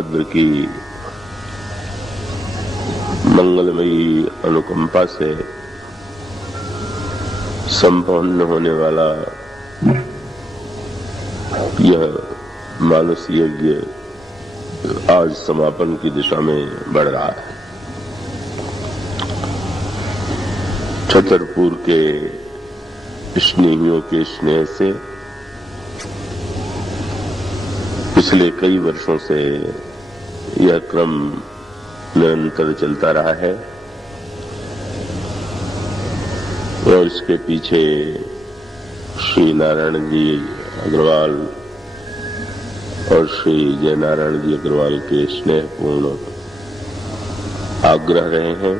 भद्र की मंगलमयी अनुकंपा से संपन्न होने वाला यह मानस यज्ञ आज समापन की दिशा में बढ़ रहा है। छतरपुर के स्नेहियों के स्नेह से पिछले कई वर्षों से यह क्रम निरंतर चलता रहा है और इसके पीछे श्री नारायण जी अग्रवाल और श्री जय नारायण जी अग्रवाल के स्नेहपूर्ण आग्रह रहे हैं।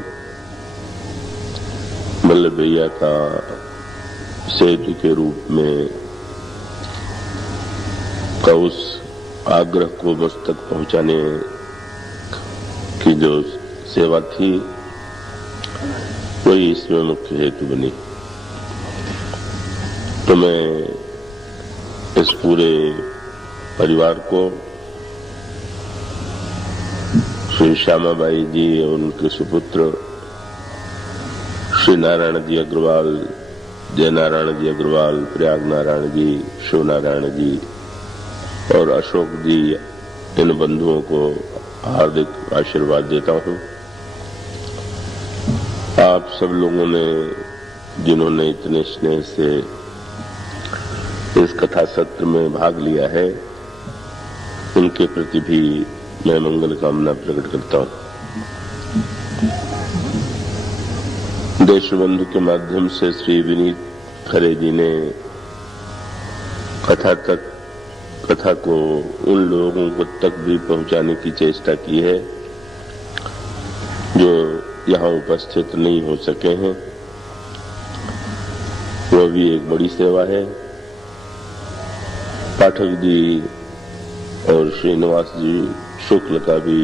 वल्लभ भैया का सेतु के रूप में का उस आग्रह को बस तक पहुंचाने की जो सेवा थी वही इसमें मुख्य हेतु बनी। तो मैं इस पूरे परिवार को श्री श्यामाबाई जी और उनके सुपुत्र श्री नारायण जी अग्रवाल, जय नारायण जी अग्रवाल, प्रयाग नारायण जी, शिव नारायण जी और अशोक जी, इन बंधुओं को हार्दिक आशीर्वाद देता हूं। आप सब लोगों ने जिन्होंने इतने स्नेह से इस कथा सत्र में भाग लिया है, उनके प्रति भी मैं मंगल कामना प्रकट करता हूं। देशबंधु के माध्यम से श्री विनीत खरे जी ने कथा को उन लोगों को तक भी पहुंचाने की चेष्टा की है जो यहां उपस्थित नहीं हो सके हैं। वह भी एक बड़ी सेवा है। पाठक जी और श्रीनिवास जी शुक्ल का भी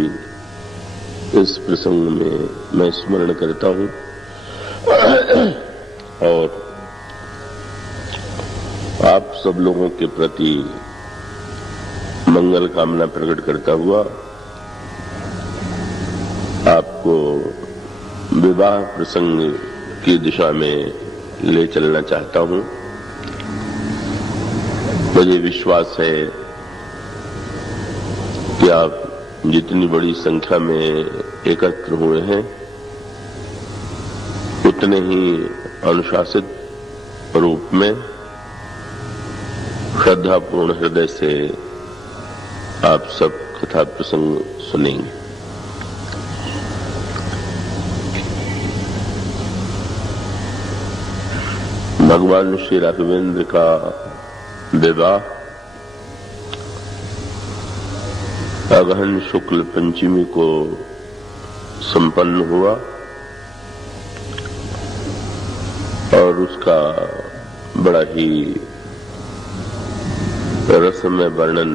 इस प्रसंग में मैं स्मरण करता हूं और आप सब लोगों के प्रति मंगल कामना प्रकट करता हुआ आपको विवाह प्रसंग की दिशा में ले चलना चाहता हूं। मुझे विश्वास है कि आप जितनी बड़ी संख्या में एकत्र हुए हैं उतने ही अनुशासित रूप में श्रद्धापूर्ण हृदय से आप सब कथा प्रसंग सुनेंगे। भगवान श्री राघवेंद्र का विवाह अगहन शुक्ल पंचमी को संपन्न हुआ और उसका बड़ा ही रसमय वर्णन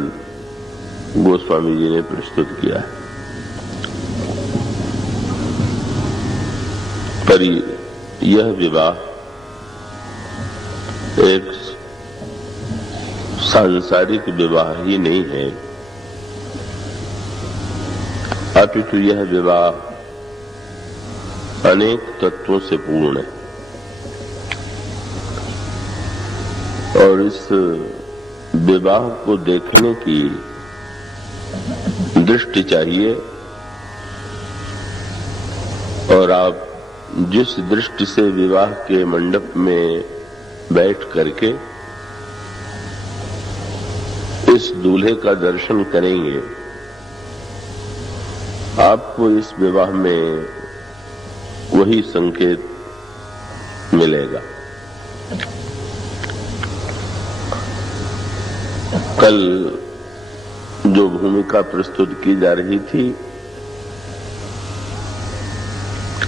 गोस्वामी जी ने प्रस्तुत किया है। पर यह विवाह एक सांसारिक विवाह ही नहीं है, अपितु यह विवाह अनेक तत्वों से पूर्ण है और इस विवाह को देखने की दृष्टि चाहिए और आप जिस दृष्टि से विवाह के मंडप में बैठ करके इस दूल्हे का दर्शन करेंगे, आपको इस विवाह में वही संकेत मिलेगा। कल जो भूमिका प्रस्तुत की जा रही थी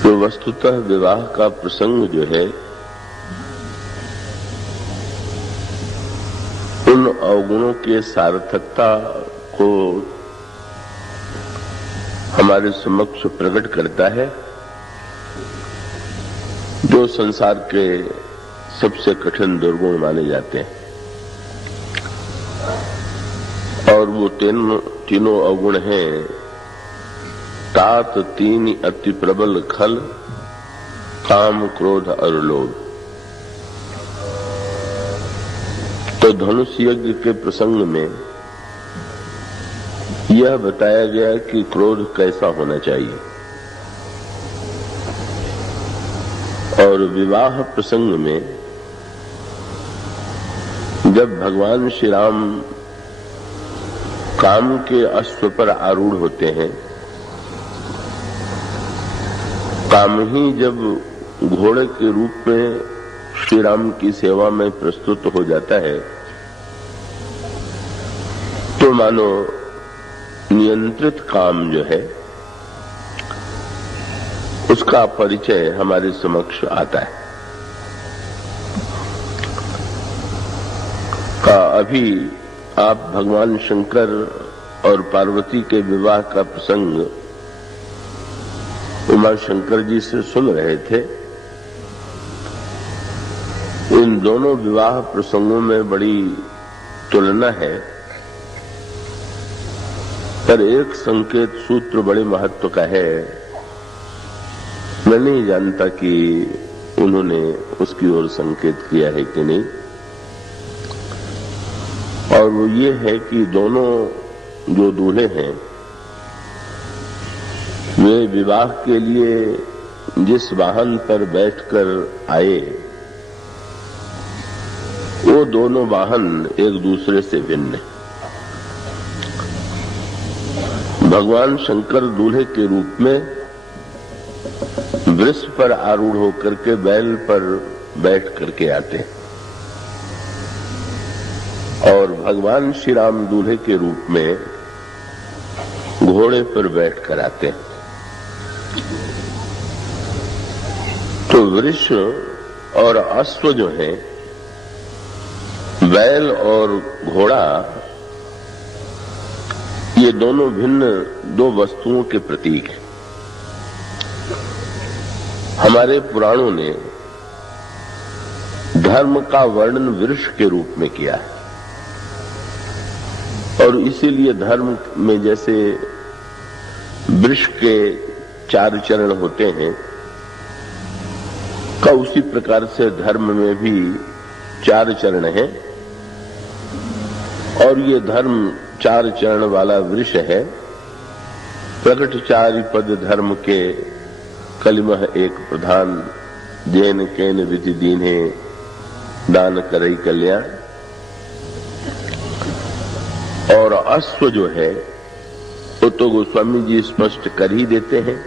तो वस्तुतः विवाह का प्रसंग जो है उन अवगुणों के सार्थकता को हमारे समक्ष प्रकट करता है जो संसार के सबसे कठिन दुर्गुण माने जाते हैं और वो तीनों अवगुण हैं, तात तीन अति प्रबल खल, काम क्रोध और लोभ। तो धनुष यज्ञ के प्रसंग में यह बताया गया कि क्रोध कैसा होना चाहिए, और विवाह प्रसंग में जब भगवान श्री राम काम के अश्व पर आरूढ़ होते हैं, काम ही जब घोड़े के रूप में श्री राम की सेवा में प्रस्तुत हो जाता है, तो मानो नियंत्रित काम जो है उसका परिचय हमारे समक्ष आता है। अभी आप भगवान शंकर और पार्वती के विवाह का प्रसंग उमा शंकर जी से सुन रहे थे। इन दोनों विवाह प्रसंगों में बड़ी तुलना है, पर एक संकेत सूत्र बड़े महत्व का है। मैं नहीं जानता कि उन्होंने उसकी ओर संकेत किया है कि नहीं, और वो ये है कि दोनों जो दूल्हे हैं वे विवाह के लिए जिस वाहन पर बैठकर आए, वो दोनों वाहन एक दूसरे से भिन्न हैं। भगवान शंकर दूल्हे के रूप में वृष पर आरूढ़ होकर के बैल पर बैठ करके आते हैं, और भगवान श्री राम दूल्हे के रूप में घोड़े पर बैठ कर आते हैं। तो वृष और अश्व जो है, बैल और घोड़ा, ये दोनों भिन्न दो वस्तुओं के प्रतीक हैं। हमारे पुराणों ने धर्म का वर्णन वृक्ष के रूप में किया है, और इसीलिए धर्म में जैसे वृक्ष के 4 चरण होते हैं, का उसी प्रकार से धर्म में भी 4 चरण हैं, और ये धर्म 4 चरण वाला वृक्ष है। प्रकट 4 पद धर्म के कलिमह एक प्रधान, जैन कैन विधि दीन्हे दान करई कल्याण। और अश्व जो है वो तो गोस्वामी जी स्पष्ट कर ही देते हैं,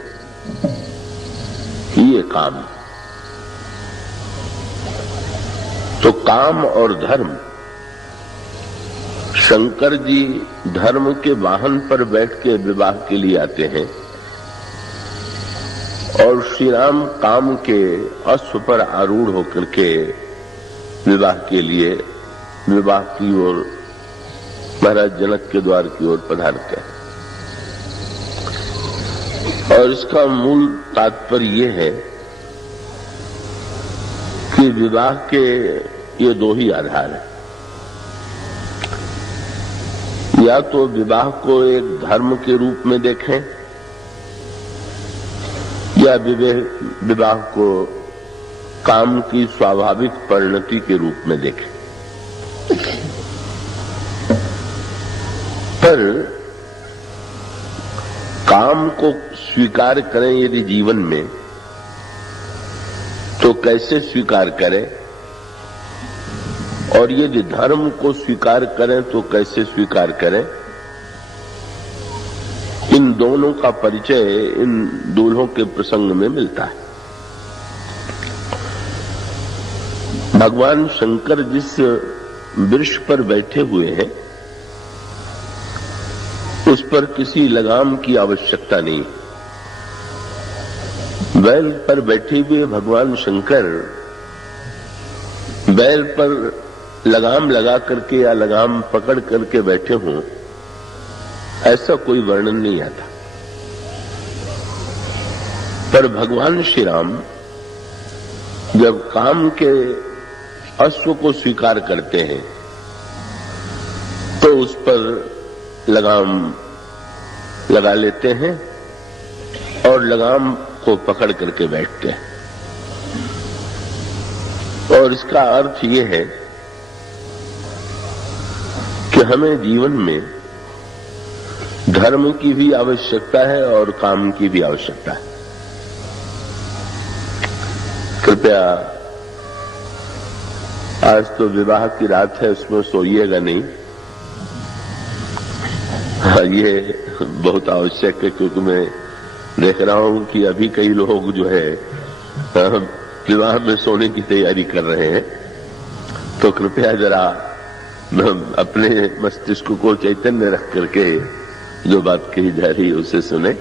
ये काम। तो काम और धर्म, शंकर जी धर्म के वाहन पर बैठ के विवाह के लिए आते हैं, और श्री राम काम के अश्व पर आरूढ़ होकर के विवाह के लिए विवाह की ओर महाराज जनक के द्वार की ओर पधारते हैं। और इसका मूल तात्पर्य ये है कि विवाह के ये 2 ही आधार हैं। या तो विवाह को एक धर्म के रूप में देखें, या विवाह को काम की स्वाभाविक परिणति के रूप में देखें। पर काम को स्वीकार करें यदि जीवन में, तो कैसे स्वीकार करें, और यदि धर्म को स्वीकार करें तो कैसे स्वीकार करें, इन दोनों का परिचय इन दूल्हों के प्रसंग में मिलता है। भगवान शंकर जिस वृक्ष पर बैठे हुए हैं, उस पर किसी लगाम की आवश्यकता नहीं। बैल पर बैठे हुए भगवान शंकर बैल पर लगाम लगा करके या लगाम पकड़ करके बैठे हों, ऐसा कोई वर्णन नहीं आता। पर भगवान श्री राम जब काम के अश्व को स्वीकार करते हैं, तो उस पर लगाम लगा लेते हैं और लगाम को पकड़ करके बैठते हैं। और इसका अर्थ ये है कि हमें जीवन में धर्म की भी आवश्यकता है और काम की भी आवश्यकता है। कृपया आज तो विवाह की रात है, उसमें सोइएगा नहीं। ये बहुत आवश्यक है, क्योंकि मैं देख रहा हूं कि अभी कई लोग जो है विवाह में सोने की तैयारी कर रहे हैं। तो कृपया जरा अपने मस्तिष्क को चैतन्य रख करके जो बात कही जा रही है उसे सुने।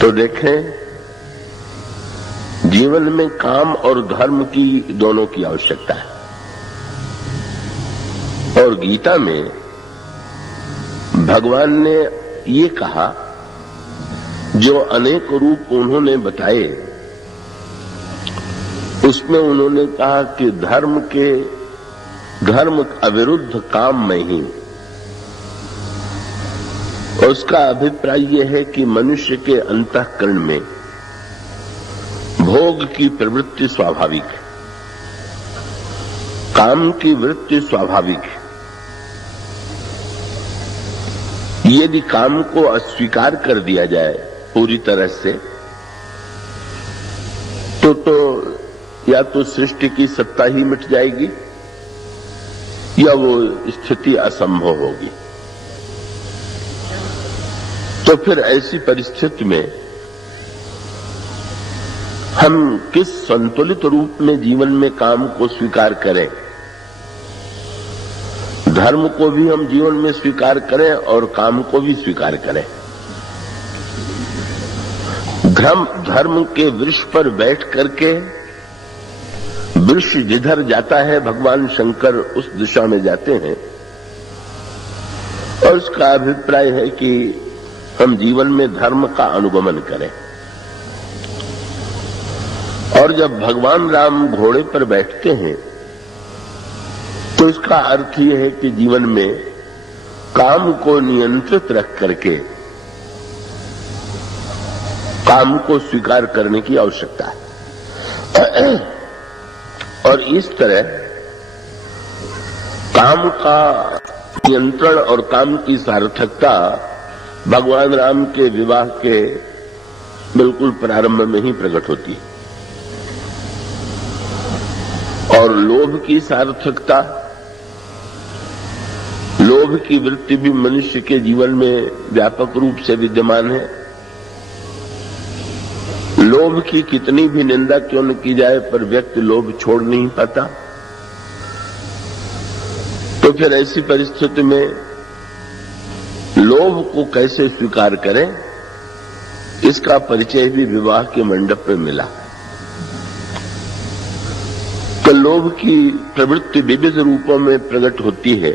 तो देखें, जीवन में काम और धर्म की दोनों की आवश्यकता है। और गीता में भगवान ने ये कहा, जो अनेक रूप उन्होंने बताए उसमें उन्होंने कहा कि धर्म अविरुद्ध काम में ही। और उसका अभिप्राय यह है कि मनुष्य के अंतःकरण में भोग की प्रवृत्ति स्वाभाविक है, काम की वृत्ति स्वाभाविक है। यदि काम को अस्वीकार कर दिया जाए पूरी तरह से तो या तो सृष्टि की सत्ता ही मिट जाएगी या वो स्थिति असंभव होगी। तो फिर ऐसी परिस्थिति में हम किस संतुलित रूप में जीवन में काम को स्वीकार करें, धर्म को भी हम जीवन में स्वीकार करें और काम को भी स्वीकार करें। धर्म के वृक्ष पर बैठ करके वृक्ष जिधर जाता है भगवान शंकर उस दिशा में जाते हैं। और उसका अभिप्राय है कि हम जीवन में धर्म का अनुगमन करें। और जब भगवान राम घोड़े पर बैठते हैं तो इसका अर्थ यह है कि जीवन में काम को नियंत्रित रख करके काम को स्वीकार करने की आवश्यकता है। और इस तरह काम का नियंत्रण और काम की सार्थकता भगवान राम के विवाह के बिल्कुल प्रारंभ में ही प्रकट होती है। और लोभ की सार्थकता, लोभ की वृत्ति भी मनुष्य के जीवन में व्यापक रूप से विद्यमान है। लोभ की कितनी भी निंदा क्यों न की जाए, पर व्यक्ति लोभ छोड़ नहीं पाता। तो फिर ऐसी परिस्थिति में लोभ को कैसे स्वीकार करें, इसका परिचय भी विवाह के मंडप में मिला। तो लोभ की प्रवृत्ति विविध रूपों में प्रकट होती है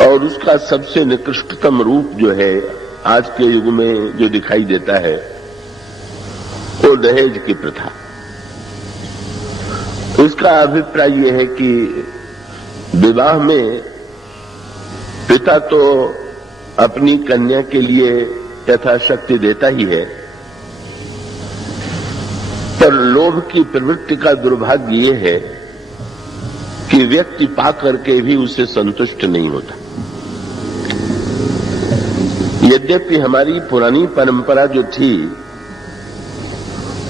और उसका सबसे निकृष्टतम रूप जो है आज के युग में जो दिखाई देता है वो दहेज की प्रथा। इसका अभिप्राय यह है कि विवाह में पिता तो अपनी कन्या के लिए यथाशक्ति देता ही है, पर लोभ की प्रवृत्ति का दुर्भाग्य ये है कि व्यक्ति पा करके भी उसे संतुष्ट नहीं होता। यद्यपि हमारी पुरानी परंपरा जो थी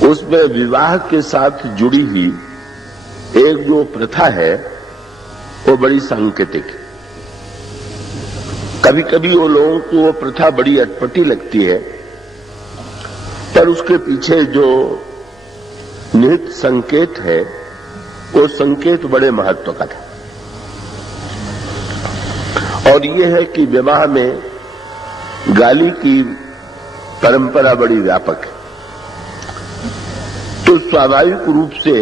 उसमें विवाह के साथ जुड़ी हुई एक जो प्रथा है वो बड़ी सांकेतिक है। कभी कभी वो लोगों को वो प्रथा बड़ी अटपटी लगती है, पर उसके पीछे जो निहित संकेत है वो संकेत बड़े महत्व का था। और ये है कि विवाह में गाली की परंपरा बड़ी व्यापक है। तो स्वाभाविक रूप से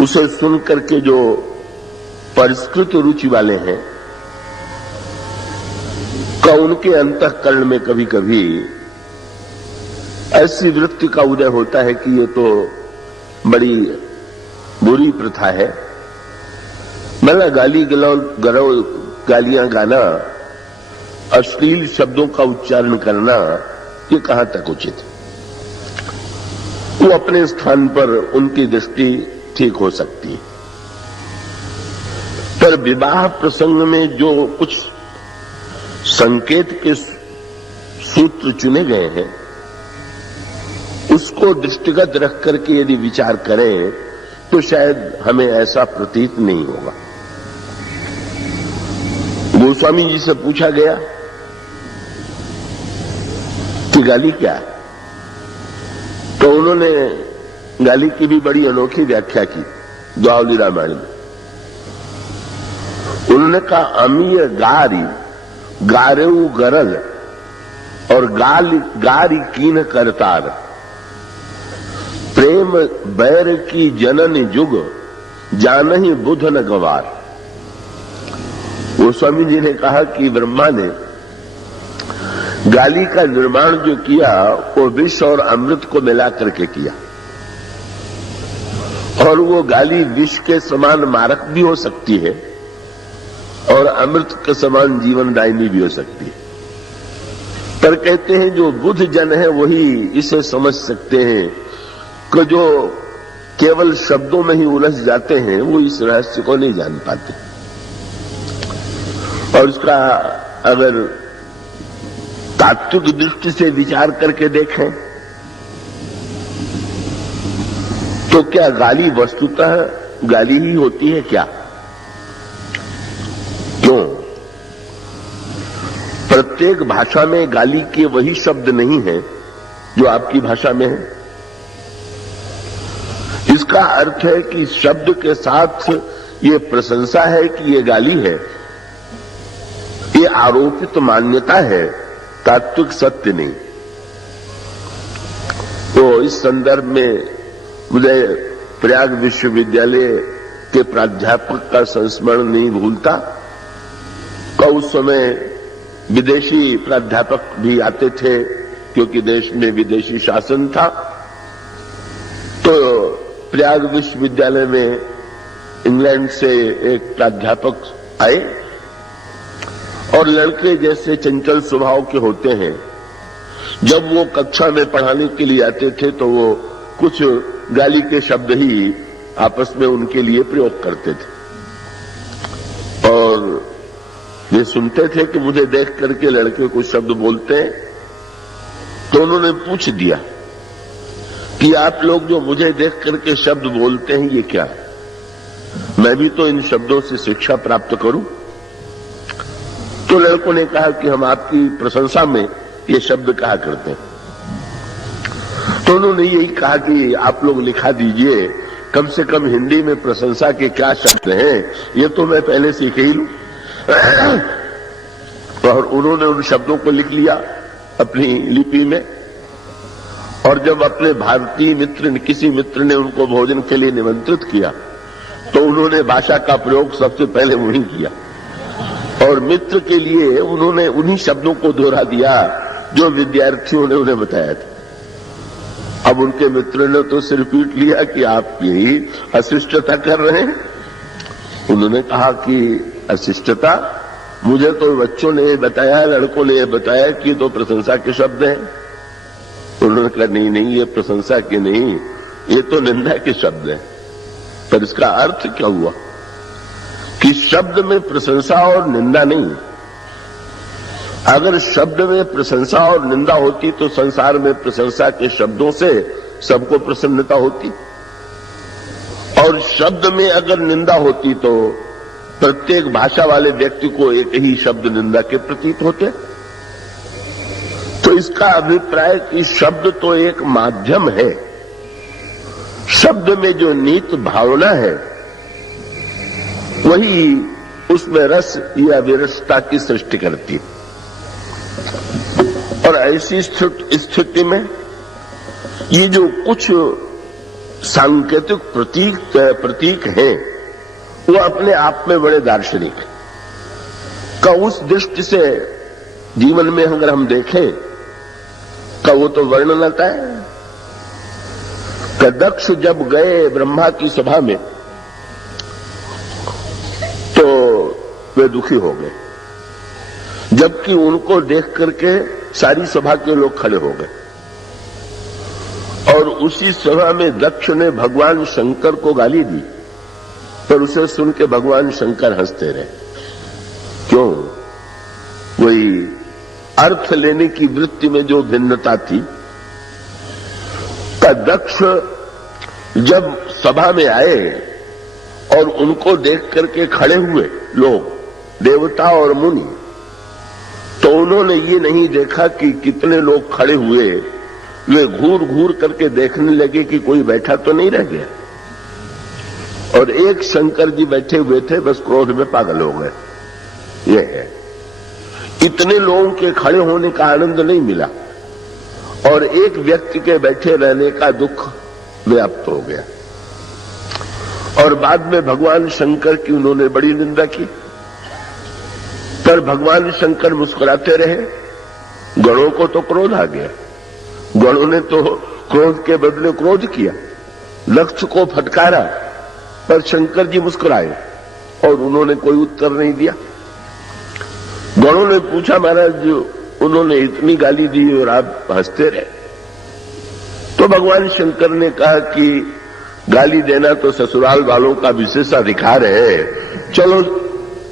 उसे सुन करके जो परिष्कृत रुचि वाले हैं का उनके अंतःकरण में कभी कभी ऐसी वृत्ति का उदय होता है कि ये तो बड़ी बुरी प्रथा है मतलब गालियां गाना, अश्लील शब्दों का उच्चारण करना, ये कहां तक उचित है? वो अपने स्थान पर उनकी दृष्टि ठीक हो सकती है, पर विवाह प्रसंग में जो कुछ संकेत के सूत्र चुने गए हैं, उसको दृष्टिगत रख करके यदि विचार करें तो शायद हमें ऐसा प्रतीत नहीं होगा। गोस्वामी जी से पूछा गया कि गाली क्या है, तो उन्होंने गाली की भी बड़ी अनोखी व्याख्या की द्वावली रामायण में। उन्होंने कहा, अमीय गारी गारेऊ गरल और गारी कीन करतार, प्रेम बैर की जनन जुग जानहि बुध न गवार। गोस्वामी जी ने कहा कि ब्रह्मा ने गाली का निर्माण जो किया वो विष और अमृत को मिला करके किया, और वो गाली विष के समान मारक भी हो सकती है और अमृत के समान जीवनदायिनी भी हो सकती है। पर कहते हैं जो बुद्ध जन है वही इसे समझ सकते हैं कि जो केवल शब्दों में ही उलझ जाते हैं वो इस रहस्य को नहीं जान पाते। और इसका अगर तात्विक दृष्टि से विचार करके देखें तो क्या गाली वस्तुतः गाली ही होती है क्या? क्यों? प्रत्येक भाषा में गाली के वही शब्द नहीं है जो आपकी भाषा में है। इसका अर्थ है कि शब्द के साथ ये प्रशंसा है कि ये गाली है, ये आरोपित मान्यता है, तात्विक सत्य नहीं। तो इस संदर्भ में मुझे प्रयाग विश्वविद्यालय के प्राध्यापक का संस्मरण नहीं भूलता। उस समय विदेशी प्राध्यापक भी आते थे क्योंकि देश में विदेशी शासन था। तो प्रयाग विश्वविद्यालय में इंग्लैंड से एक प्राध्यापक आए और लड़के जैसे चंचल स्वभाव के होते हैं, जब वो कक्षा में पढ़ाने के लिए आते थे तो वो कुछ गाली के शब्द ही आपस में उनके लिए प्रयोग करते थे। और ये सुनते थे कि मुझे देख करके लड़के कुछ शब्द बोलते हैं, तो उन्होंने पूछ दिया कि आप लोग जो मुझे देख करके शब्द बोलते हैं ये क्या है? मैं भी तो इन शब्दों से शिक्षा प्राप्त करूं। तो लड़कों ने कहा कि हम आपकी प्रशंसा में ये शब्द कहा करते हैं। तो उन्होंने यही कहा कि आप लोग लिखा दीजिए कम से कम हिंदी में प्रशंसा के क्या शब्द हैं, ये तो मैं पहले सीख ही लूं। और उन्होंने उन शब्दों को लिख लिया अपनी लिपि में, और जब अपने भारतीय मित्र किसी मित्र ने उनको भोजन के लिए निमंत्रित किया तो उन्होंने भाषा का प्रयोग सबसे पहले वहीं किया और मित्र के लिए उन्होंने उन्हीं शब्दों को दोहरा दिया जो विद्यार्थियों ने उन्हें बताया था। अब उनके मित्र ने तो सिर पीट लिया कि आप यही अशिष्टता कर रहे हैं। उन्होंने कहा कि अशिष्टता, मुझे तो बच्चों ने बताया, लड़कों ने बताया कि तो प्रशंसा के शब्द हैं। उन्होंने कहा नहीं नहीं, ये प्रशंसा के नहीं, ये तो निंदा के शब्द हैं। पर इसका अर्थ क्या हुआ कि शब्द में प्रशंसा और निंदा नहीं। अगर शब्द में प्रशंसा और निंदा होती तो संसार में प्रशंसा के शब्दों से सबको प्रसन्नता होती, और शब्द में अगर निंदा होती तो प्रत्येक भाषा वाले व्यक्ति को एक ही शब्द निंदा के प्रतीत होते। तो इसका अभिप्राय कि शब्द तो एक माध्यम है, शब्द में जो निहित भावना है वही उसमें रस या विरसता की सृष्टि करती है। और ऐसी स्थिति में ये जो कुछ सांकेतिक प्रतीक हैं वो अपने आप में बड़े दार्शनिक हैं। का उस दृष्टि से जीवन में अगर हम देखें का वो तो वर्णन आता है कि दक्ष जब गए ब्रह्मा की सभा में वे दुखी हो गए, जबकि उनको देख करके सारी सभा के लोग खड़े हो गए। और उसी सभा में दक्ष ने भगवान शंकर को गाली दी, पर उसे सुन के भगवान शंकर हंसते रहे। क्यों? वही अर्थ लेने की वृत्ति में जो भिन्नता थी। का दक्ष जब सभा में आए और उनको देख करके खड़े हुए लोग, देवता और मुनि, तो उन्होंने ये नहीं देखा कि कितने लोग खड़े हुए, वे घूर घूर करके देखने लगे कि कोई बैठा तो नहीं रह गया। और एक शंकर जी बैठे हुए थे, बस क्रोध में पागल हो गए। ये है, इतने लोगों के खड़े होने का आनंद नहीं मिला और एक व्यक्ति के बैठे रहने का दुख व्याप्त हो गया। और बाद में भगवान शंकर की उन्होंने बड़ी निंदा की, पर भगवान शंकर मुस्कुराते रहे। गणों को तो क्रोध आ गया, गणों ने तो क्रोध के बदले क्रोध किया, लक्ष्य को फटकारा, पर शंकर जी मुस्कुराए और उन्होंने कोई उत्तर नहीं दिया। गणों ने पूछा, महाराज उन्होंने इतनी गाली दी और आप हंसते रहे। तो भगवान शंकर ने कहा कि गाली देना तो ससुराल वालों का विशेषाधिकार है। चलो,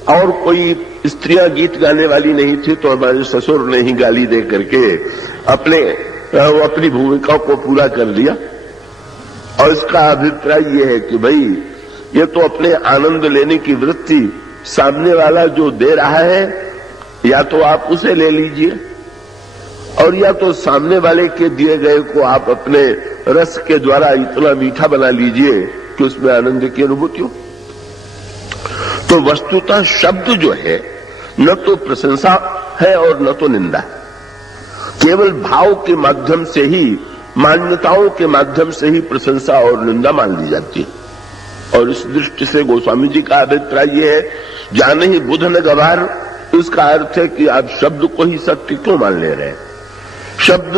और कोई स्त्रियां गीत गाने वाली नहीं थी, तो हमारे ससुर ने ही गाली दे करके अपनी भूमिका को पूरा कर लिया। और इसका अभिप्राय यह है कि भाई, ये तो अपने आनंद लेने की वृत्ति सामने वाला जो दे रहा है, या तो आप उसे ले लीजिए, और या तो सामने वाले के दिए गए को आप अपने रस के द्वारा इतना मीठा बना लीजिए कि उसमें आनंद की अनुभूति हो। तो वस्तुतः शब्द जो है न तो प्रशंसा है और न तो निंदा है, केवल भाव के माध्यम से ही, मान्यताओं के माध्यम से ही प्रशंसा और निंदा मान ली जाती है। और इस दृष्टि से गोस्वामी जी का अभिप्राय यह है, जाने ही बुध न गवार, इसका अर्थ है कि आप शब्द को ही सत्य क्यों मान ले रहे हैं। शब्द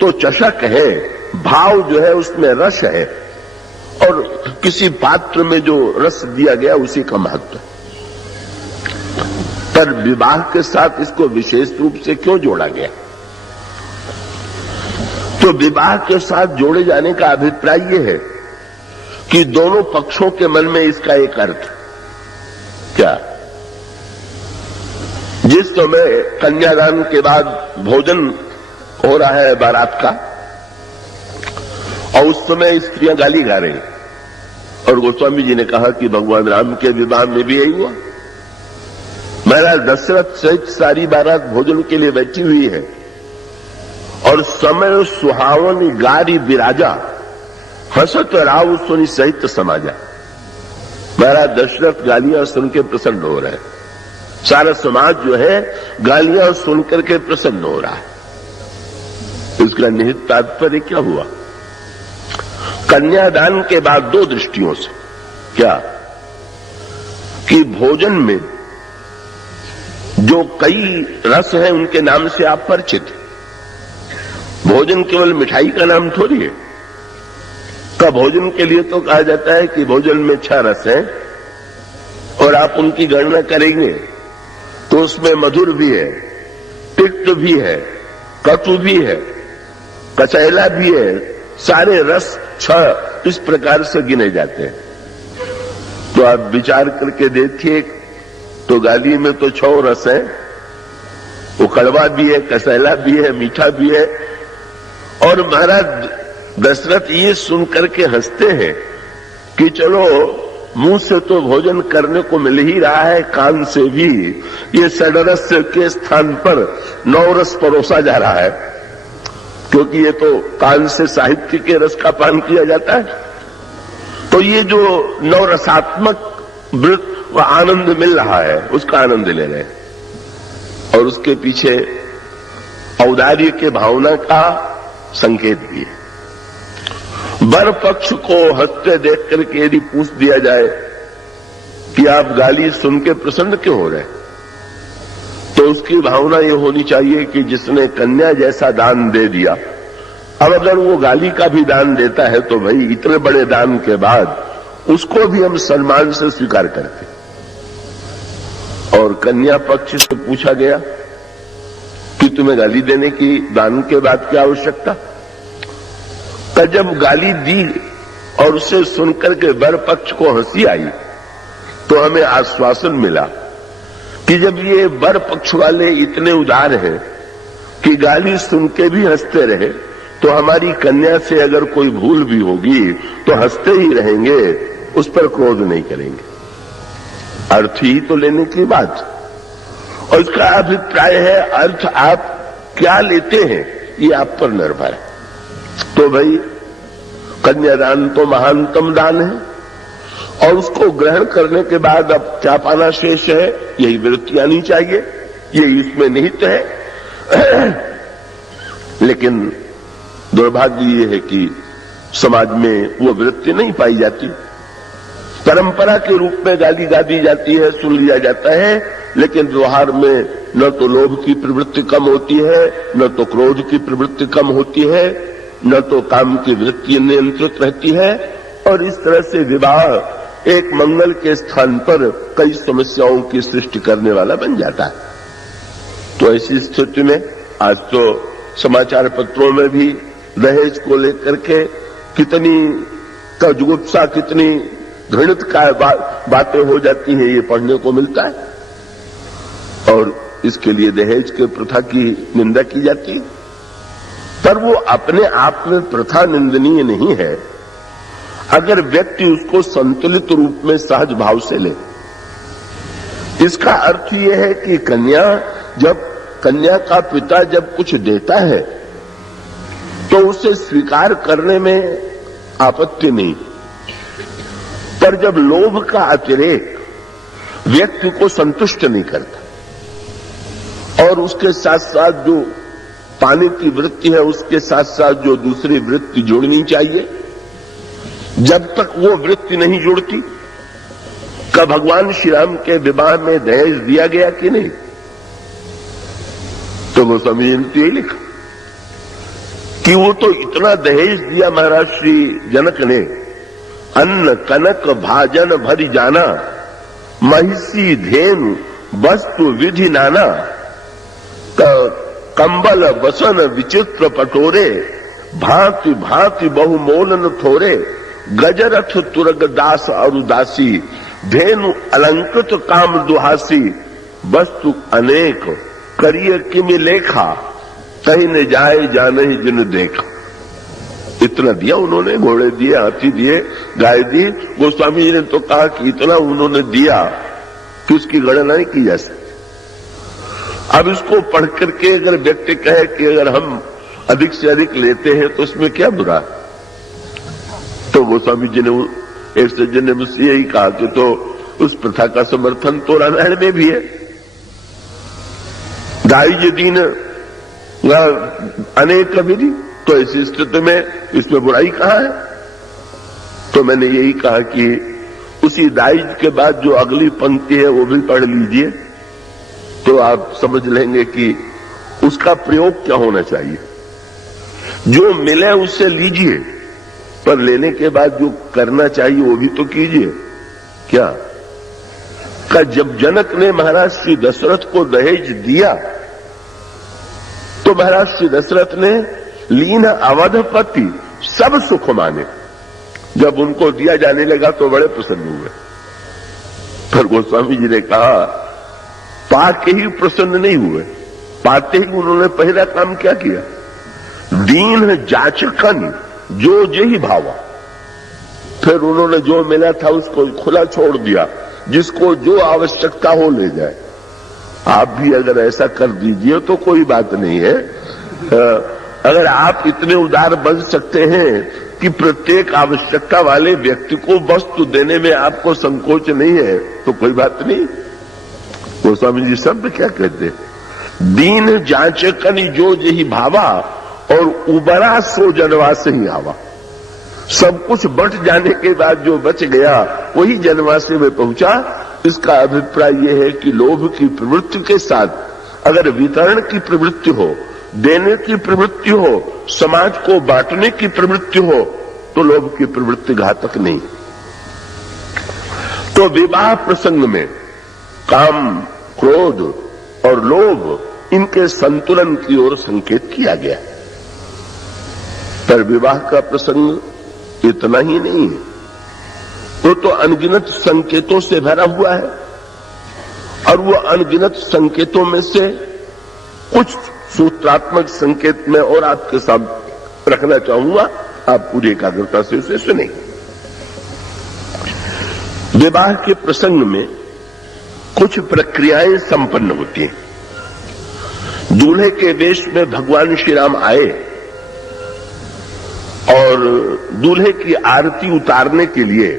तो चषक है, भाव जो है उसमें रस है, और किसी पात्र में जो रस दिया गया उसी का महत्व है। पर विवाह के साथ इसको विशेष रूप से क्यों जोड़ा गया? तो विवाह के साथ जोड़े जाने का अभिप्राय यह है कि दोनों पक्षों के मन में इसका एक अर्थ, क्या, जिस समय कन्यादान के बाद भोजन हो रहा है बारात का, और उस समय स्त्रियां गाली गा रही, और गोस्वामी जी ने कहा कि भगवान राम के विवाह में भी यही हुआ। महाराज दशरथ सहित सारी बारात भोजन के लिए बैठी हुई है, और समय सुहावनी गारी बिराजा, हसत राव सुनी सहित समाजा। महाराज दशरथ गालियां सुन के प्रसन्न हो रहे हैं, सारा समाज जो है गालियां सुनकर के प्रसन्न हो रहा है। इसका निहित तात्पर्य क्या हुआ? कन्यादान के बाद दो दृष्टियों से, क्या कि भोजन में जो कई रस हैं उनके नाम से आप परिचित हैं। भोजन केवल मिठाई का नाम थोड़ी है। का भोजन के लिए तो कहा जाता है कि भोजन में 6 रस हैं, और आप उनकी गणना करेंगे तो उसमें मधुर भी है, तिक्त भी है, कटु भी है, कचैला भी है, सारे रस 6 इस प्रकार से गिने जाते हैं। तो आप विचार करके देखिए, तो गाली में तो 6 रस है, वो कड़वा भी है, कसैला भी है, मीठा भी है। और महाराज दशरथ ये सुनकर के हंसते हैं कि चलो, मुंह से तो भोजन करने को मिल ही रहा है, कान से भी ये षड्रस के स्थान पर 9 रस परोसा जा रहा है, क्योंकि ये तो कान से साहित्य के रस का पान किया जाता है। तो ये जो 9 रसात्मक वृत्त व आनंद मिल रहा है, उसका आनंद ले रहे हैं, और उसके पीछे औदार्य के भावना का संकेत भी है। वर पक्ष को हंसते देख करके यदि पूछ दिया जाए कि आप गाली सुन के प्रसन्न क्यों हो रहे, तो उसकी भावना ये होनी चाहिए कि जिसने कन्या जैसा दान दे दिया, अब अगर वो गाली का भी दान देता है तो भाई इतने बड़े दान के बाद उसको भी हम सम्मान से स्वीकार करते। और कन्या पक्ष से पूछा गया कि तुम्हें गाली देने की दान के बाद क्या आवश्यकता। तो जब गाली दी और उसे सुनकर के वर पक्ष को हंसी आई तो हमें आश्वासन मिला कि जब ये वर पक्ष वाले इतने उदार हैं कि गाली सुन के भी हंसते रहे, तो हमारी कन्या से अगर कोई भूल भी होगी तो हंसते ही रहेंगे, उस पर क्रोध नहीं करेंगे। अर्थ ही तो लेने की बात, और इसका अभिप्राय है अर्थ आप क्या लेते हैं ये आप पर निर्भर है। तो भाई कन्यादान तो महानतम दान है और उसको ग्रहण करने के बाद अब क्या पाना शेष है, यही वृत्ति आनी चाहिए, यही इसमें निहित है। लेकिन दुर्भाग्य ये है कि समाज में वो वृत्ति नहीं पाई जाती। परंपरा के रूप में गाली गा दी जाती है, सुन लिया जाता है, लेकिन व्यवहार में न तो लोभ की प्रवृत्ति कम होती है, न तो क्रोध की प्रवृत्ति कम होती है, न तो काम की वृत्ति नियंत्रित रहती है, और इस तरह से विवाह एक मंगल के स्थान पर कई समस्याओं की सृष्टि करने वाला बन जाता है। तो ऐसी स्थिति में आज तो समाचार पत्रों में भी दहेज को लेकर के कितनी जुगुप्सा, कितनी घृणित का बातें हो जाती हैं, ये पढ़ने को मिलता है। और इसके लिए दहेज के प्रथा की निंदा की जाती है, पर वो अपने आप में प्रथा निंदनीय नहीं है अगर व्यक्ति उसको संतुलित रूप में सहज भाव से ले। इसका अर्थ ये है कि कन्या का पिता जब कुछ देता है तो उसे स्वीकार करने में आपत्ति नहीं, पर जब लोभ का अतिरेक व्यक्ति को संतुष्ट नहीं करता और उसके साथ साथ जो पाने की वृत्ति है उसके साथ साथ जो दूसरी वृत्ति जुड़नी चाहिए, जब तक वो वृत्ति नहीं जुड़ती, का भगवान श्री राम के विवाह में दहेज दिया गया कि नहीं? तो गोस्वामी जी ने यही लिखा कि वो तो इतना दहेज दिया महाराज श्री जनक ने, अन्न कनक भाजन भरी जाना, महिषी धेनु वस्तु विधि नाना, कंबल बसन विचित्र पटोरे, भांति भांति बहुमोलन थोरे, गजरथ तुरग दास अरुदासी, धेनु अलंकृत काम दुहासी, वस्तु अनेक करिय किमि लेखा, कहीं न जाए जाने जिन देखा। इतना दिया उन्होंने, घोड़े दिए, हाथी दिए, गाय दी। गोस्वामी जी ने तो कहा कि इतना उन्होंने दिया कि उसकी गणना नहीं की जा सकती। अब इसको पढ़ करके अगर व्यक्ति कहे कि अगर हम अधिक से अधिक लेते हैं तो इसमें क्या बुरा, तो गोस्वामी जी ने एक सज्जन ने मुझसे यही कहा कि तो उस प्रथा का समर्थन तो रामायण में भी है। दाई दीन अनेक विधि, तो ऐसी स्थिति में इसमें बुराई कहां है? तो मैंने यही कहा कि उसी दाइज के बाद जो अगली पंक्ति है वो भी पढ़ लीजिए, तो आप समझ लेंगे कि उसका प्रयोग क्या होना चाहिए। जो मिले उससे लीजिए, पर लेने के बाद जो करना चाहिए वो भी तो कीजिए। क्या का जब जनक ने महाराज श्री दशरथ को दहेज दिया तो महाराज श्री दशरथ ने लीन अवधपति सब सुख माने। जब उनको दिया जाने लगा तो बड़े प्रसन्न हुए। पर गोस्वामी जी ने कहा पाके ही प्रसन्न नहीं हुए, पाते ही उन्होंने पहला काम क्या किया, दीन जाचकन जो जेहि भावा। फिर उन्होंने जो मिला था उसको खुला छोड़ दिया, जिसको जो आवश्यकता हो ले जाए। आप भी अगर ऐसा कर दीजिए तो कोई बात नहीं है। अगर आप इतने उदार बन सकते हैं कि प्रत्येक आवश्यकता वाले व्यक्ति को वस्तु देने में आपको संकोच नहीं है तो कोई बात नहीं। गोस्वामी जी शब्द क्या कहते, दीन जांचकन जो जेहि भावा और उबरा सो जनवास ही आवा। सब कुछ बंट जाने के बाद जो बच गया वही जनवासे में पहुंचा। इसका अभिप्राय यह है कि लोभ की प्रवृत्ति के साथ अगर वितरण की प्रवृत्ति हो, देने की प्रवृत्ति हो, समाज को बांटने की प्रवृत्ति हो, तो लोभ की प्रवृत्ति घातक नहीं। तो विवाह प्रसंग में काम क्रोध और लोभ इनके संतुलन की ओर संकेत किया गया। पर विवाह का प्रसंग इतना ही नहीं है, वो तो अनगिनत संकेतों से भरा हुआ है, और वो अनगिनत संकेतों में से कुछ सूत्रात्मक संकेत मैं और आपके सामने रखना चाहूंगा। आप पूरी एकाग्रता से उसे सुनें। विवाह के प्रसंग में कुछ प्रक्रियाएं संपन्न होती हैं। दूल्हे के वेश में भगवान श्री राम आए और दूल्हे की आरती उतारने के लिए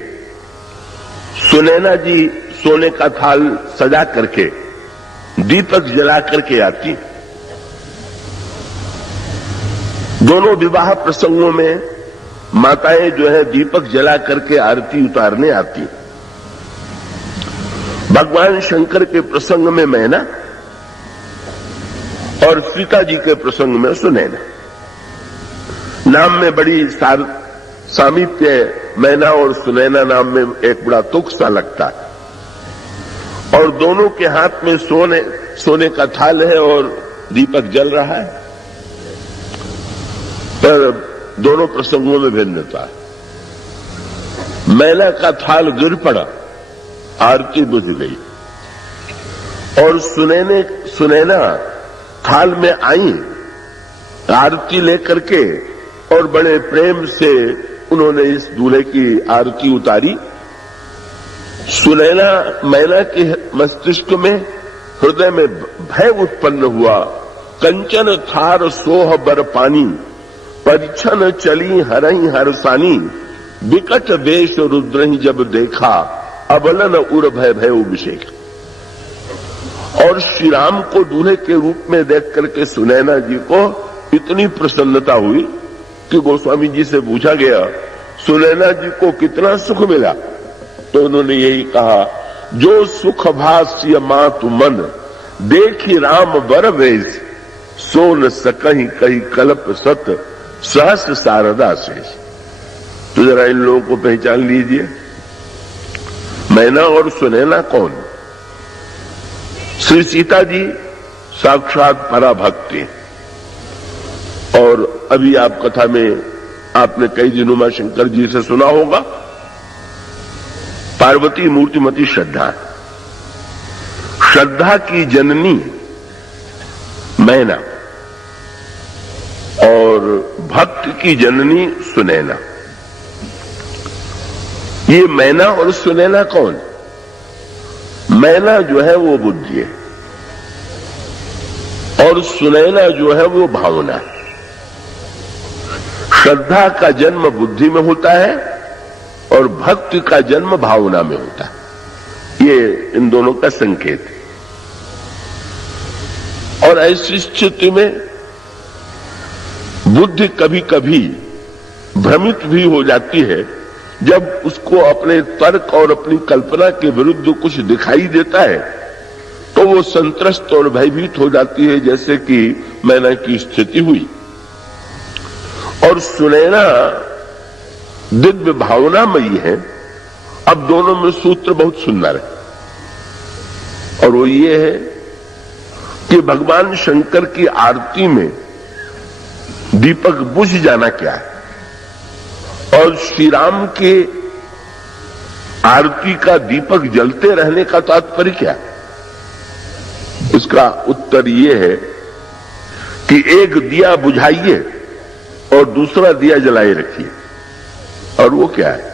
सुनैना जी सोने का थाल सजा करके दीपक जला करके आती। दोनों विवाह प्रसंगों में माताएं जो है दीपक जला करके आरती उतारने आती। भगवान शंकर के प्रसंग में मैना और सीता जी के प्रसंग में सुनैना। नाम में बड़ी सामीप्य, मैना और सुनैना नाम में एक बड़ा तुक सा लगता है, और दोनों के हाथ में सोने का थाल है और दीपक जल रहा है, पर दोनों प्रसंगों में भिन्नता है। मैना का थाल गिर पड़ा, आरती बुझ गई, और सुनैना थाल में आई आरती लेकर के, और बड़े प्रेम से उन्होंने इस दूल्हे की आरती उतारी। सुनैना मैना के मस्तिष्क में, हृदय में भय उत्पन्न हुआ। कंचन थार सोह बर पानी, परिछन चली हरही हरसानी, विकट वेश रुद्रही जब देखा, अबलन उर भय भय अभिषेक। और श्री राम को दूल्हे के रूप में देख करके सुनैना जी को इतनी प्रसन्नता हुई कि गोस्वामी जी से पूछा गया, सुनैना जी को कितना सुख मिला? तो उन्होंने यही कहा, जो सुख भाष्य मातु मन, देखी राम बर वेश, सो न सकही कही कल्प सत, सहस्र शारदा शेष। तो जरा इन लोगों को पहचान लीजिए, मैना और सुनैना कौन? श्री सीता जी साक्षात पराभक्ति, और अभी आप कथा में आपने कई दिनों में शंकर जी से सुना होगा, पार्वती मूर्तिमती श्रद्धा, श्रद्धा की जननी मैना और भक्त की जननी सुनैना। ये मैना और सुनैना कौन? मैना जो है वो बुद्धि है, और सुनैना जो है वो भावना। श्रद्धा का जन्म बुद्धि में होता है और भक्ति का जन्म भावना में होता है। ये इन दोनों का संकेत है। और ऐसी स्थिति में बुद्धि कभी कभी भ्रमित भी हो जाती है, जब उसको अपने तर्क और अपनी कल्पना के विरुद्ध कुछ दिखाई देता है तो वो संत्रस्त और भयभीत हो जाती है, जैसे कि मैना की स्थिति हुई। और सुनैना दिव्य भावनामयी है। अब दोनों में सूत्र बहुत सुंदर है, और वो ये है कि भगवान शंकर की आरती में दीपक बुझ जाना क्या है, और श्री राम के आरती का दीपक जलते रहने का तात्पर्य क्या है? इसका उत्तर यह है कि एक दिया बुझाइए और दूसरा दिया जलाए रखिए। और वो क्या है?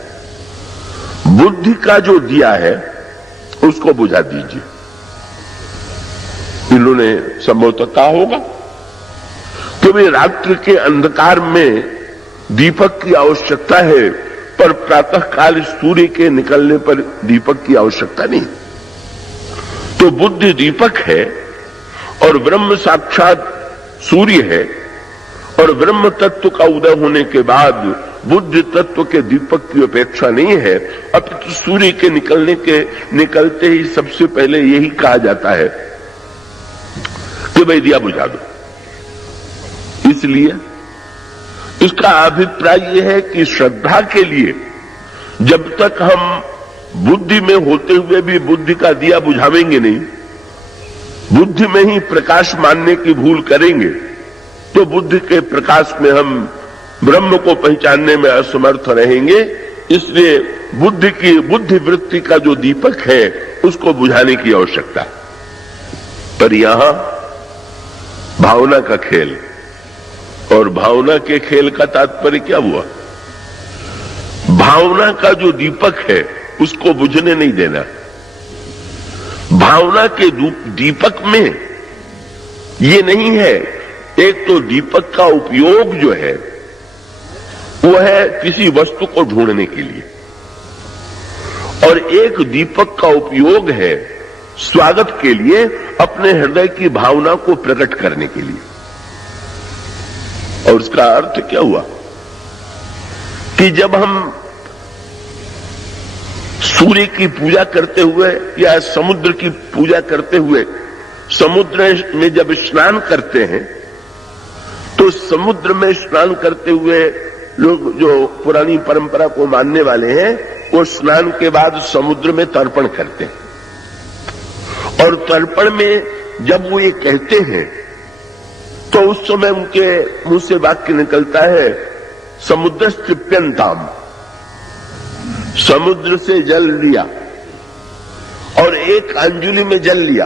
बुद्धि का जो दिया है उसको बुझा दीजिए। इन्होंने संभवतः कहा होगा कि भाई रात्रि के अंधकार में दीपक की आवश्यकता है, पर प्रातःकाल सूर्य के निकलने पर दीपक की आवश्यकता नहीं। तो बुद्धि दीपक है और ब्रह्म साक्षात सूर्य है, और ब्रह्म तत्व का उदय होने के बाद बुद्धि तत्व के दीपक की अपेक्षा नहीं है। अब तो सूर्य के निकलते ही सबसे पहले यही कहा जाता है कि भाई दिया बुझा दो। इसलिए इसका अभिप्राय यह है कि श्रद्धा के लिए जब तक हम बुद्धि में होते हुए भी बुद्धि का दिया बुझावेंगे नहीं, बुद्धि में ही प्रकाश मानने की भूल करेंगे तो बुद्धि के प्रकाश में हम ब्रह्म को पहचानने में असमर्थ रहेंगे। इसलिए बुद्धि वृत्ति का जो दीपक है उसको बुझाने की आवश्यकता। पर यहां भावना का खेल, और भावना के खेल का तात्पर्य क्या हुआ? भावना का जो दीपक है उसको बुझने नहीं देना। भावना के दीपक में ये नहीं है, एक तो दीपक का उपयोग जो है वो है किसी वस्तु को ढूंढने के लिए, और एक दीपक का उपयोग है स्वागत के लिए, अपने हृदय की भावना को प्रकट करने के लिए। और उसका अर्थ क्या हुआ कि जब हम सूर्य की पूजा करते हुए या समुद्र की पूजा करते हुए समुद्र में जब स्नान करते हैं तो समुद्र में स्नान करते हुए लोग जो पुरानी परंपरा को मानने वाले हैं वो स्नान के बाद समुद्र में तर्पण करते हैं, और तर्पण में जब वो ये कहते हैं तो उस समय उनके मुंह से वाक्य निकलता है समुद्र तृप्यंताम, समुद्र से जल लिया और एक अंजुलि में जल लिया,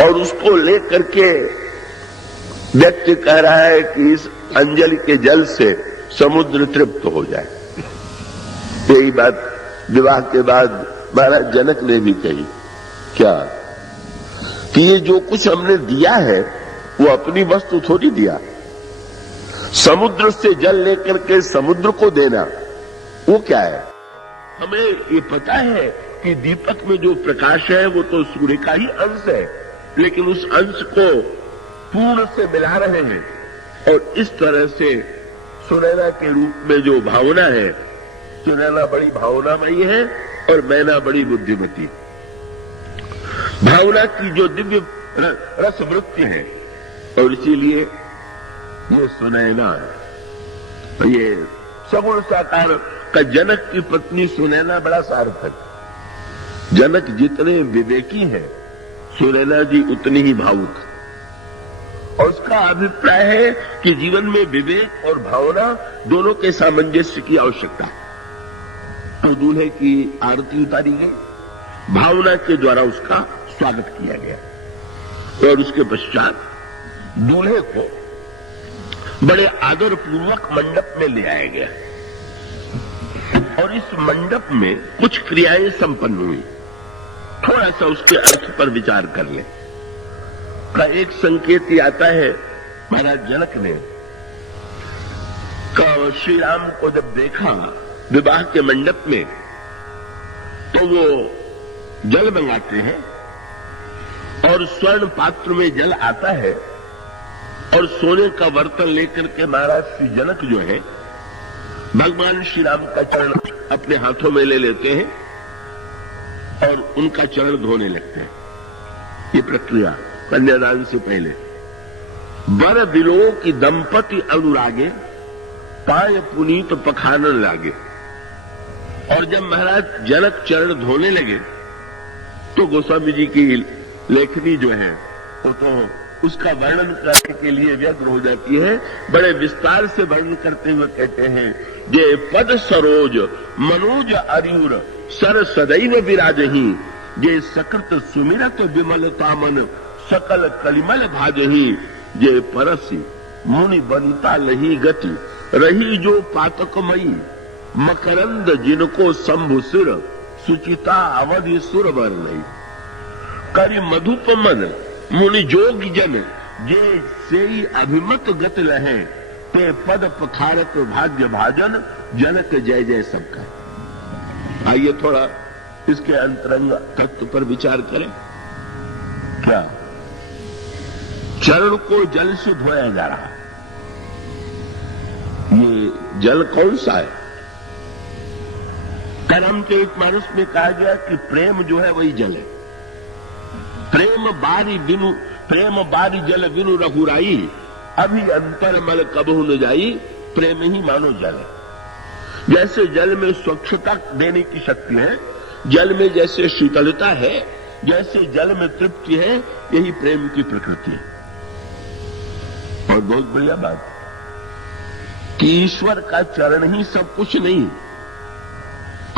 और उसको लेकर के व्यक्ति कह रहा है कि इस अंजलि के जल से समुद्र तृप्त हो जाए। यही बात विवाह के बाद महाराज जनक ने भी कही, क्या कि ये जो कुछ हमने दिया है वो अपनी वस्तु थोड़ी दिया, समुद्र से जल लेकर के समुद्र को देना वो क्या है? हमें ये पता है कि दीपक में जो प्रकाश है वो तो सूर्य का ही अंश है, लेकिन उस अंश को पूर्ण से मिला रहे हैं, और इस तरह से सुनैना के रूप में जो भावना है, सुनैना बड़ी भावनामयी है और मैना बड़ी बुद्धिमती। भावना की जो दिव्य रस वृत्ति है, और इसीलिए ये सुनैना है। ये सगुण साकार का जनक की पत्नी सुनैना बड़ा सार्थक। जनक जितने विवेकी हैं सुनैना जी उतनी ही भावुक, और उसका अभिप्राय है कि जीवन में विवेक और भावना दोनों के सामंजस्य की आवश्यकता। तो दूल्हे की आरती उतारी गई, भावना के द्वारा उसका स्वागत किया गया, और उसके पश्चात दूल्हे को बड़े आदर पूर्वक मंडप में ले आया गया, और इस मंडप में कुछ क्रियाएं संपन्न हुई। थोड़ा सा उसके अर्थ पर विचार कर ले। का एक संकेत आता है, महाराज जनक ने श्री राम को जब देखा विवाह के मंडप में तो वो जल मंगाते हैं, और स्वर्ण पात्र में जल आता है, और सोने का बर्तन लेकर के महाराज श्री जनक जो है भगवान श्री राम का चरण अपने हाथों में ले लेते हैं और उनका चरण धोने लगते हैं। ये प्रक्रिया कन्यादान से पहले। वर बिलो की दंपति अनुरागे, पाय पुनीत पखानन लागे। और जब महाराज जनक चरण धोने लगे तो गोस्वामी जी की लेखनी जो है वो तो उसका वर्णन करने के लिए व्यग्र हो जाती है। बड़े विस्तार से वर्णन करते हुए कहते हैं, जे पद सरोज मनोज अरियुर सर सदैव विराजही, जे सकृत सुमिरत विमलता मन सकल कलिमल भाजही, जे परसी मुनि बनिता लही गति, रही जो पातकमयी मकरंद जिनको शंभु सिर, सुचिता अवधि सुर वर नहीं, करि मधुप मन मुनि जोग जन, जे सेई अभिमत गत लहे, ते पद पखारत भाग्य भाजन, जनक जय जय सबका। आइए थोड़ा इसके अंतरंग तत्व पर विचार करें। क्या चरण को जल से धोया जा रहा है? ये जल कौन सा है? कर्मचरितमानस में कहा गया कि प्रेम जो है वही जल है। प्रेम बारी जल बिनु रघुराई, अभी अंतर मल कबहु न जाई, प्रेम ही मानो जल है। जैसे जल में स्वच्छता देने की शक्ति है, जल में जैसे शीतलता है, जैसे जल में तृप्ति है, यही प्रेम की प्रकृति है। और बहुत बढ़िया बात कि ईश्वर का चरण ही सब कुछ नहीं,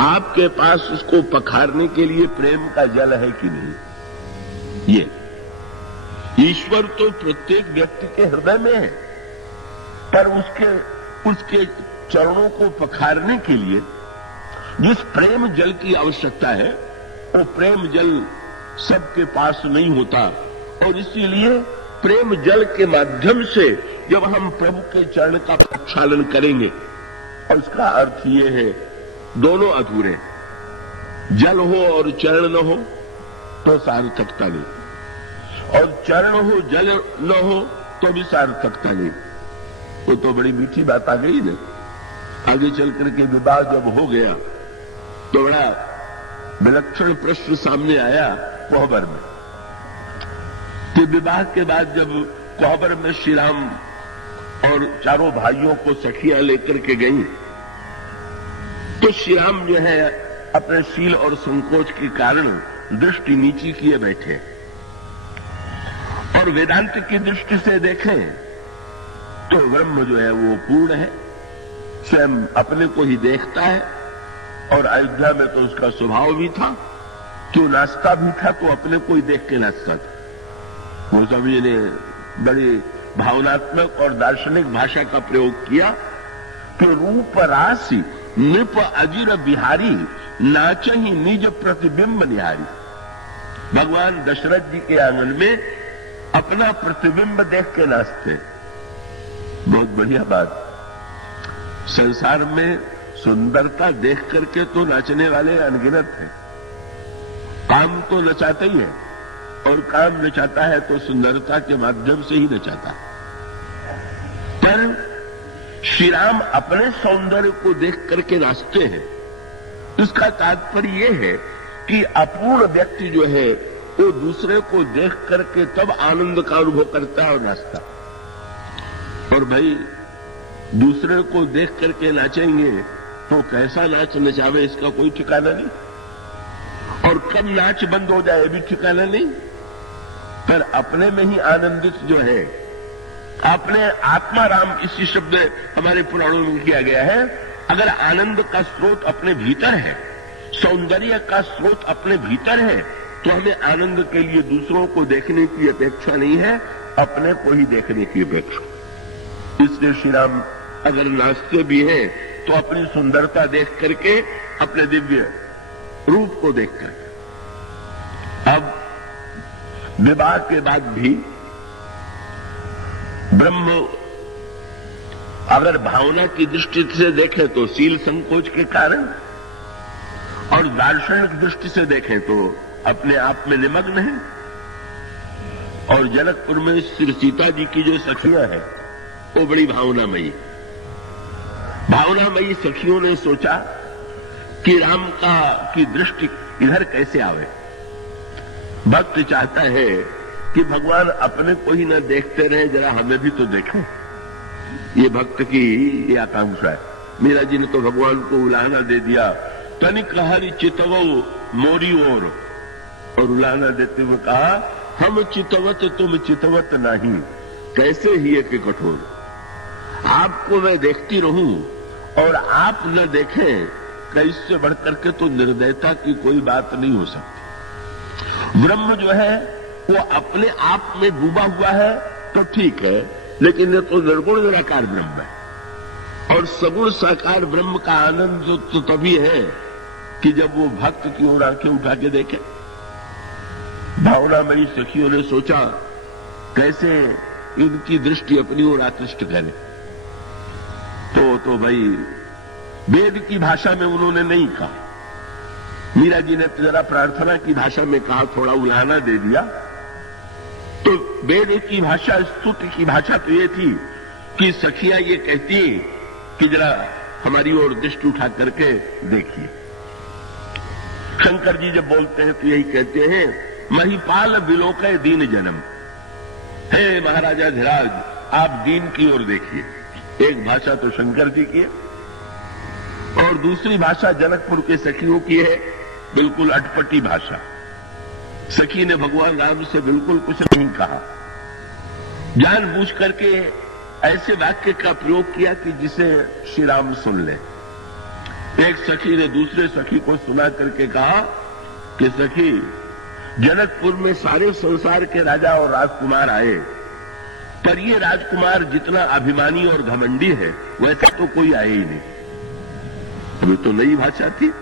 आपके पास उसको पखारने के लिए प्रेम का जल है कि नहीं। ये ईश्वर तो प्रत्येक व्यक्ति के हृदय में है, पर उसके चरणों को पखारने के लिए जिस प्रेम जल की आवश्यकता है, वो प्रेम जल सबके पास नहीं होता। और इसीलिए प्रेम जल के माध्यम से जब हम प्रभु के चरण का प्रक्षालन करेंगे, और इसका अर्थ ये है दोनों अधूरे, जल हो और चरण न हो तो सार्थकता नहीं, और चरण हो जल न हो तो भी सार्थकता नहीं। तो बड़ी मीठी बात आ गई ना। आगे चल करके विवाह जब हो गया तो बड़ा विलक्षण प्रश्न सामने आया कोहबर में कि विवाह के बाद जब कोहबर में श्री राम और चारों भाइयों को सखियां लेकर के गई, तो श्री राम जो है अपने शील और संकोच के कारण दृष्टि नीची किए बैठे, और वेदांत की दृष्टि से देखें तो ब्रह्म जो है वो पूर्ण है, स्वयं अपने को ही देखता है। और अयोध्या में तो उसका स्वभाव भी था, क्यों नाचता भी था तो अपने को ही देख के नाचता था। वो सभी ने बड़ी भावनात्मक और दार्शनिक भाषा का प्रयोग किया कि रूप राशि नृप अजिर बिहारी नाचही निज प्रतिबिंब निहारी। भगवान दशरथ जी के आंगन में अपना प्रतिबिंब देख के नाचते। बहुत बढ़िया बात। संसार में सुंदरता देख करके तो नाचने वाले अनगिनत हैं। काम तो नचाता ही है, और काम नचाता है तो सुंदरता के माध्यम से ही नचाता है। पर श्री राम अपने सौंदर्य को देख करके नाचते हैं। इसका तात्पर्य यह है कि अपूर्ण व्यक्ति जो है वो दूसरे को देख करके तब आनंद का अनुभव करता है और नाचता। और भाई दूसरे को देख करके नाचेंगे तो कैसा नाच नचावे इसका कोई ठिकाना नहीं, और कब नाच बंद हो जाए भी ठिकाना नहीं। पर अपने में ही आनंदित जो है, अपने आत्मा राम इसी शब्द हमारे पुराणों में किया गया है। अगर आनंद का स्रोत अपने भीतर है, सौंदर्य का स्रोत अपने भीतर है, तो हमें आनंद के लिए दूसरों को देखने की अपेक्षा नहीं है, अपने को ही देखने की अपेक्षा। इसलिए श्री राम अगर नाचते भी हैं तो अपनी सुंदरता देख करके, अपने दिव्य रूप को देख करके। अब विवाह के बाद भी ब्रह्म अगर भावना की दृष्टि से देखें तो शील संकोच के कारण, और दार्शनिक दृष्टि से देखें तो अपने आप में निमग्न है। और जनकपुर में श्री सीता जी की जो सखियां हैं वो बड़ी भावनामयी। भावनामयी सखियों ने सोचा कि राम की दृष्टि इधर कैसे आवे। भक्त चाहता है कि भगवान अपने को ही न देखते रहे, जरा हमें भी तो देखें। ये भक्त की ये आकांक्षा है। मीरा जी ने तो भगवान को उलाहना दे दिया, तनिक हरि चितवो मोरी ओर, और उलाहना देते हुए कहा, हम चितवत तुम चितवत नहीं, कैसे ही एक कठोर। आपको मैं देखती रहूं और आप न देखें, कैसे बढ़कर के तो निर्दयता की कोई बात नहीं हो सकती। ब्रह्म जो है वो अपने आप में डूबा हुआ है तो ठीक है, लेकिन ये तो निर्गुण निराकार ब्रह्म है। और सगुण साकार ब्रह्म का आनंद तो तभी है कि जब वो भक्त की ओर आंखें उठा के देखे। भावनामयी सखियों ने सोचा कैसे इनकी दृष्टि अपनी ओर आकृष्ट करे। तो भाई वेद की भाषा में उन्होंने नहीं कहा, मीरा जी ने जरा प्रार्थना की भाषा में कहा, थोड़ा उलाहना दे दिया। तो वेद की भाषा, स्तुति की भाषा तो ये थी कि सखियां ये कहती कि जरा हमारी ओर दृष्टि उठा करके देखिए। शंकर जी जब बोलते हैं तो यही कहते हैं, महिपाल विलोकय दीन जन्म। हे महाराजा धीराज, आप दीन की ओर देखिए। एक भाषा तो शंकर जी की है और दूसरी भाषा जनकपुर के सखियों की है, बिल्कुल अटपटी भाषा। सखी ने भगवान राम से बिल्कुल कुछ नहीं कहा, जानबूझ करके ऐसे वाक्य का प्रयोग किया कि जिसे श्री राम सुन ले। एक सखी ने दूसरे सखी को सुना करके कहा कि सखी, जनकपुर में सारे संसार के राजा और राजकुमार आए, पर ये राजकुमार जितना अभिमानी और घमंडी है वैसा तो कोई आया ही नहीं। अभी तो नई भाषा थी,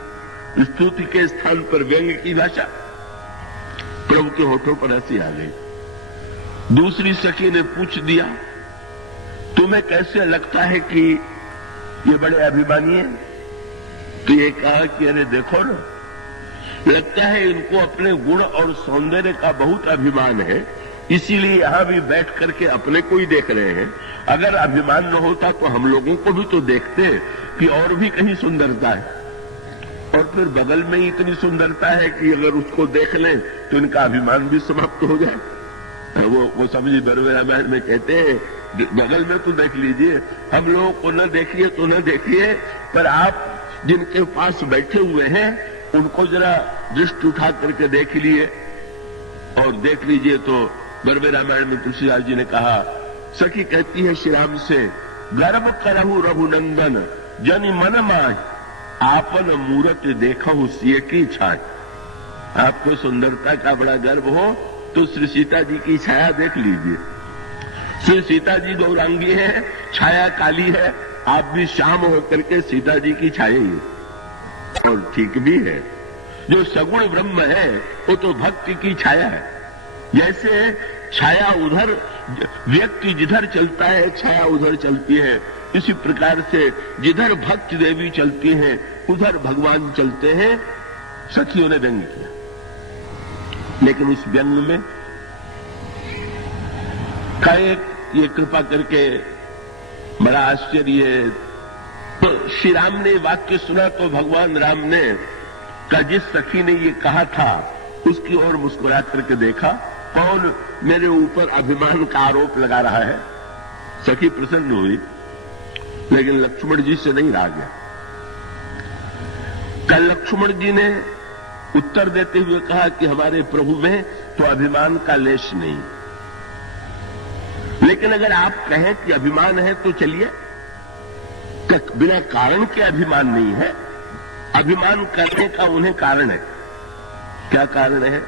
स्तुति के स्थान पर व्यंग्य की भाषा। प्रभु के होठों पर हंसी आ गई। दूसरी सखी ने पूछ दिया, तुम्हें कैसे लगता है कि ये बड़े अभिमानी हैं? तो ये कहा कि अरे देखो ना, लगता है इनको अपने गुण और सौंदर्य का बहुत अभिमान है, इसीलिए यहां भी बैठ करके अपने को ही देख रहे हैं। अगर अभिमान न होता तो हम लोगों को भी तो देखते कि और भी कहीं सुंदरता है, और फिर बगल में ही इतनी सुंदरता है कि अगर उसको देख लें तो इनका अभिमान भी समाप्त हो जाए। वो समझी बरवे रामायण में कहते हैं, बगल में तो देख लीजिए, हम लोगों को न देखिए तो न देखिए, पर आप जिनके पास बैठे हुए हैं उनको जरा दृष्टि उठा करके देख लिए और देख लीजिए। तो बरवे रामायण में तुलसीदास जी ने कहा, सखी कहती है श्री राम से, गर्व करहु रघुनंदन जनि मन माय, आपन मूरत देखहु सिय की छाय। आपको सुंदरता का बड़ा गर्व हो तो श्री सीता जी की छाया देख लीजिए। श्री सीता जी गौरांगी है, छाया काली है, आप भी शाम होकर के सीता जी की छाया ही। और ठीक भी है, जो सगुण ब्रह्म है वो तो भक्ति की छाया है। जैसे छाया उधर, व्यक्ति जिधर चलता है छाया उधर चलती है, इसी प्रकार से जिधर भक्त देवी चलती हैं उधर भगवान चलते हैं। सखियों ने व्यंग किया, लेकिन उस व्यंग में का एक ये कृपा करके बड़ा आश्चर्य है। तो श्री राम ने वाक्य सुना तो भगवान राम ने का जिस सखी ने ये कहा था उसकी ओर मुस्कुरा करके देखा, कौन मेरे ऊपर अभिमान का आरोप लगा रहा है। सखी प्रसन्न हुई, लेकिन लक्ष्मण जी से नहीं रहा गया। कल लक्ष्मण जी ने उत्तर देते हुए कहा कि हमारे प्रभु में तो अभिमान का लेश नहीं, लेकिन अगर आप कहें कि अभिमान है तो चलिए, बिना कारण के अभिमान नहीं है, अभिमान करने का उन्हें कारण है। क्या कारण है?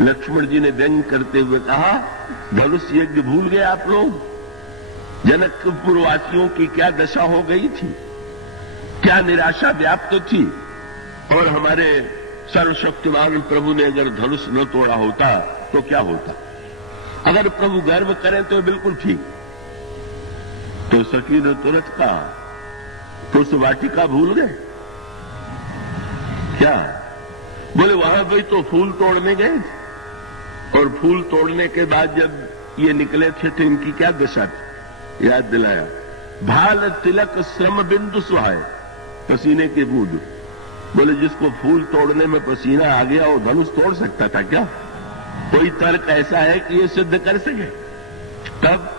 लक्ष्मण जी ने व्यंग करते हुए कहा, धनुष यज्ञ भूल गए आप लोग? जनकपुर वासियों की क्या दशा हो गई थी, क्या निराशा व्याप्त थी, और हमारे सर्वशक्तिमान प्रभु ने अगर धनुष न तोड़ा होता तो क्या होता? अगर प्रभु गर्व करें तो बिल्कुल ठीक। तो सखी ने तुरंत कहा, तो उस वाटिका भूल गए क्या? बोले वहां भी तो फूल तोड़ने गए थे, और फूल तोड़ने के बाद जब ये निकले थे तो इनकी क्या दशा थी? याद दिलाया, भाल तिलक श्रम बिंदु सुहाय, पसीने के बूंद। बोले जिसको फूल तोड़ने में पसीना आ गया वो धनुष तोड़ सकता था क्या? कोई तर्क ऐसा है कि ये सिद्ध कर सके? तब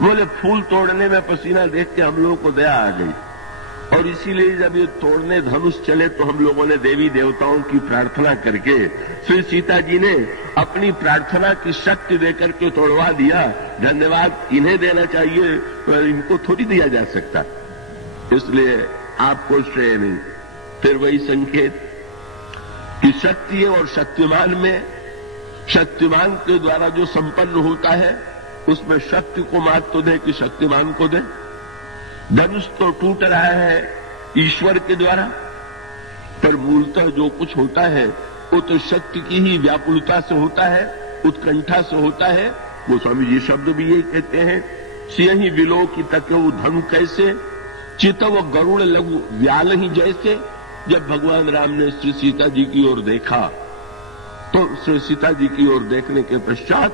बोले फूल तोड़ने में पसीना देख के हम लोगों को दया आ गई, और इसीलिए जब ये तोड़ने धनुष चले तो हम लोगों ने देवी देवताओं की प्रार्थना करके श्री सीता जी ने अपनी प्रार्थना की शक्ति देकर के तोड़वा दिया। धन्यवाद इन्हें देना चाहिए, पर इनको थोड़ी दिया जा सकता, इसलिए आपको श्रेय नहीं। फिर वही संकेत कि शक्ति और शक्तिमान में, शक्तिमान के द्वारा जो संपन्न होता है उसमें शक्ति को मात तो दे कि शक्तिमान को दे। धनुष तो टूट रहा है ईश्वर के द्वारा, पर मूलतः जो कुछ होता है वो तो शक्ति की ही व्याकुलता से होता है, उत्कंठा से होता है। वो स्वामी जी शब्द भी यही कहते हैं, सिंह विलो की तकऊ धनु कैसे, चितव गरुड़ लघु व्याल ही जैसे। जब भगवान राम ने श्री सीता जी की ओर देखा तो श्री सीता जी की ओर देखने के पश्चात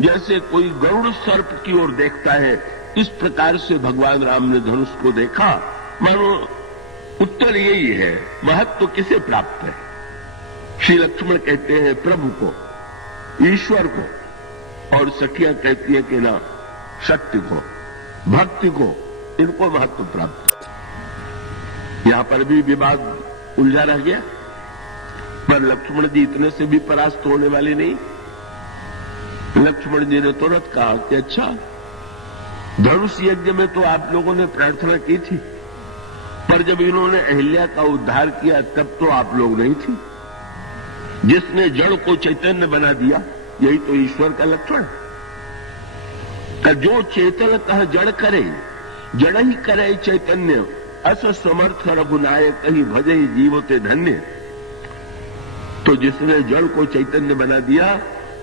जैसे कोई गरुड़ सर्प की ओर देखता है, इस प्रकार से भगवान राम ने धनुष को देखा। मानो उत्तर यही है, महत्व किसे प्राप्त है? श्री लक्ष्मण कहते हैं प्रभु को, ईश्वर को, और सखियां कहती है कि ना शक्ति को, भक्ति को, इनको महत्व प्राप्त। यहां पर भी विवाद उलझा रह गया। पर लक्ष्मण जी इतने से भी परास्त होने वाले नहीं। लक्ष्मण जी ने तुरंत कहा कि अच्छा, धनुष यज्ञ में तो आप लोगों ने प्रार्थना की थी, पर जब इन्होंने अहिल्या का उद्धार किया तब तो आप लोग नहीं थी। जिसने जड़ को चैतन्य बना दिया, यही तो ईश्वर का लक्षण है। जो चेतनतः जड़ करे, जड़ ही करे चैतन्य, अस समर्थ रघुनायक कहीं भजे जीवते धन्य। तो जिसने जड़ को चैतन्य बना दिया,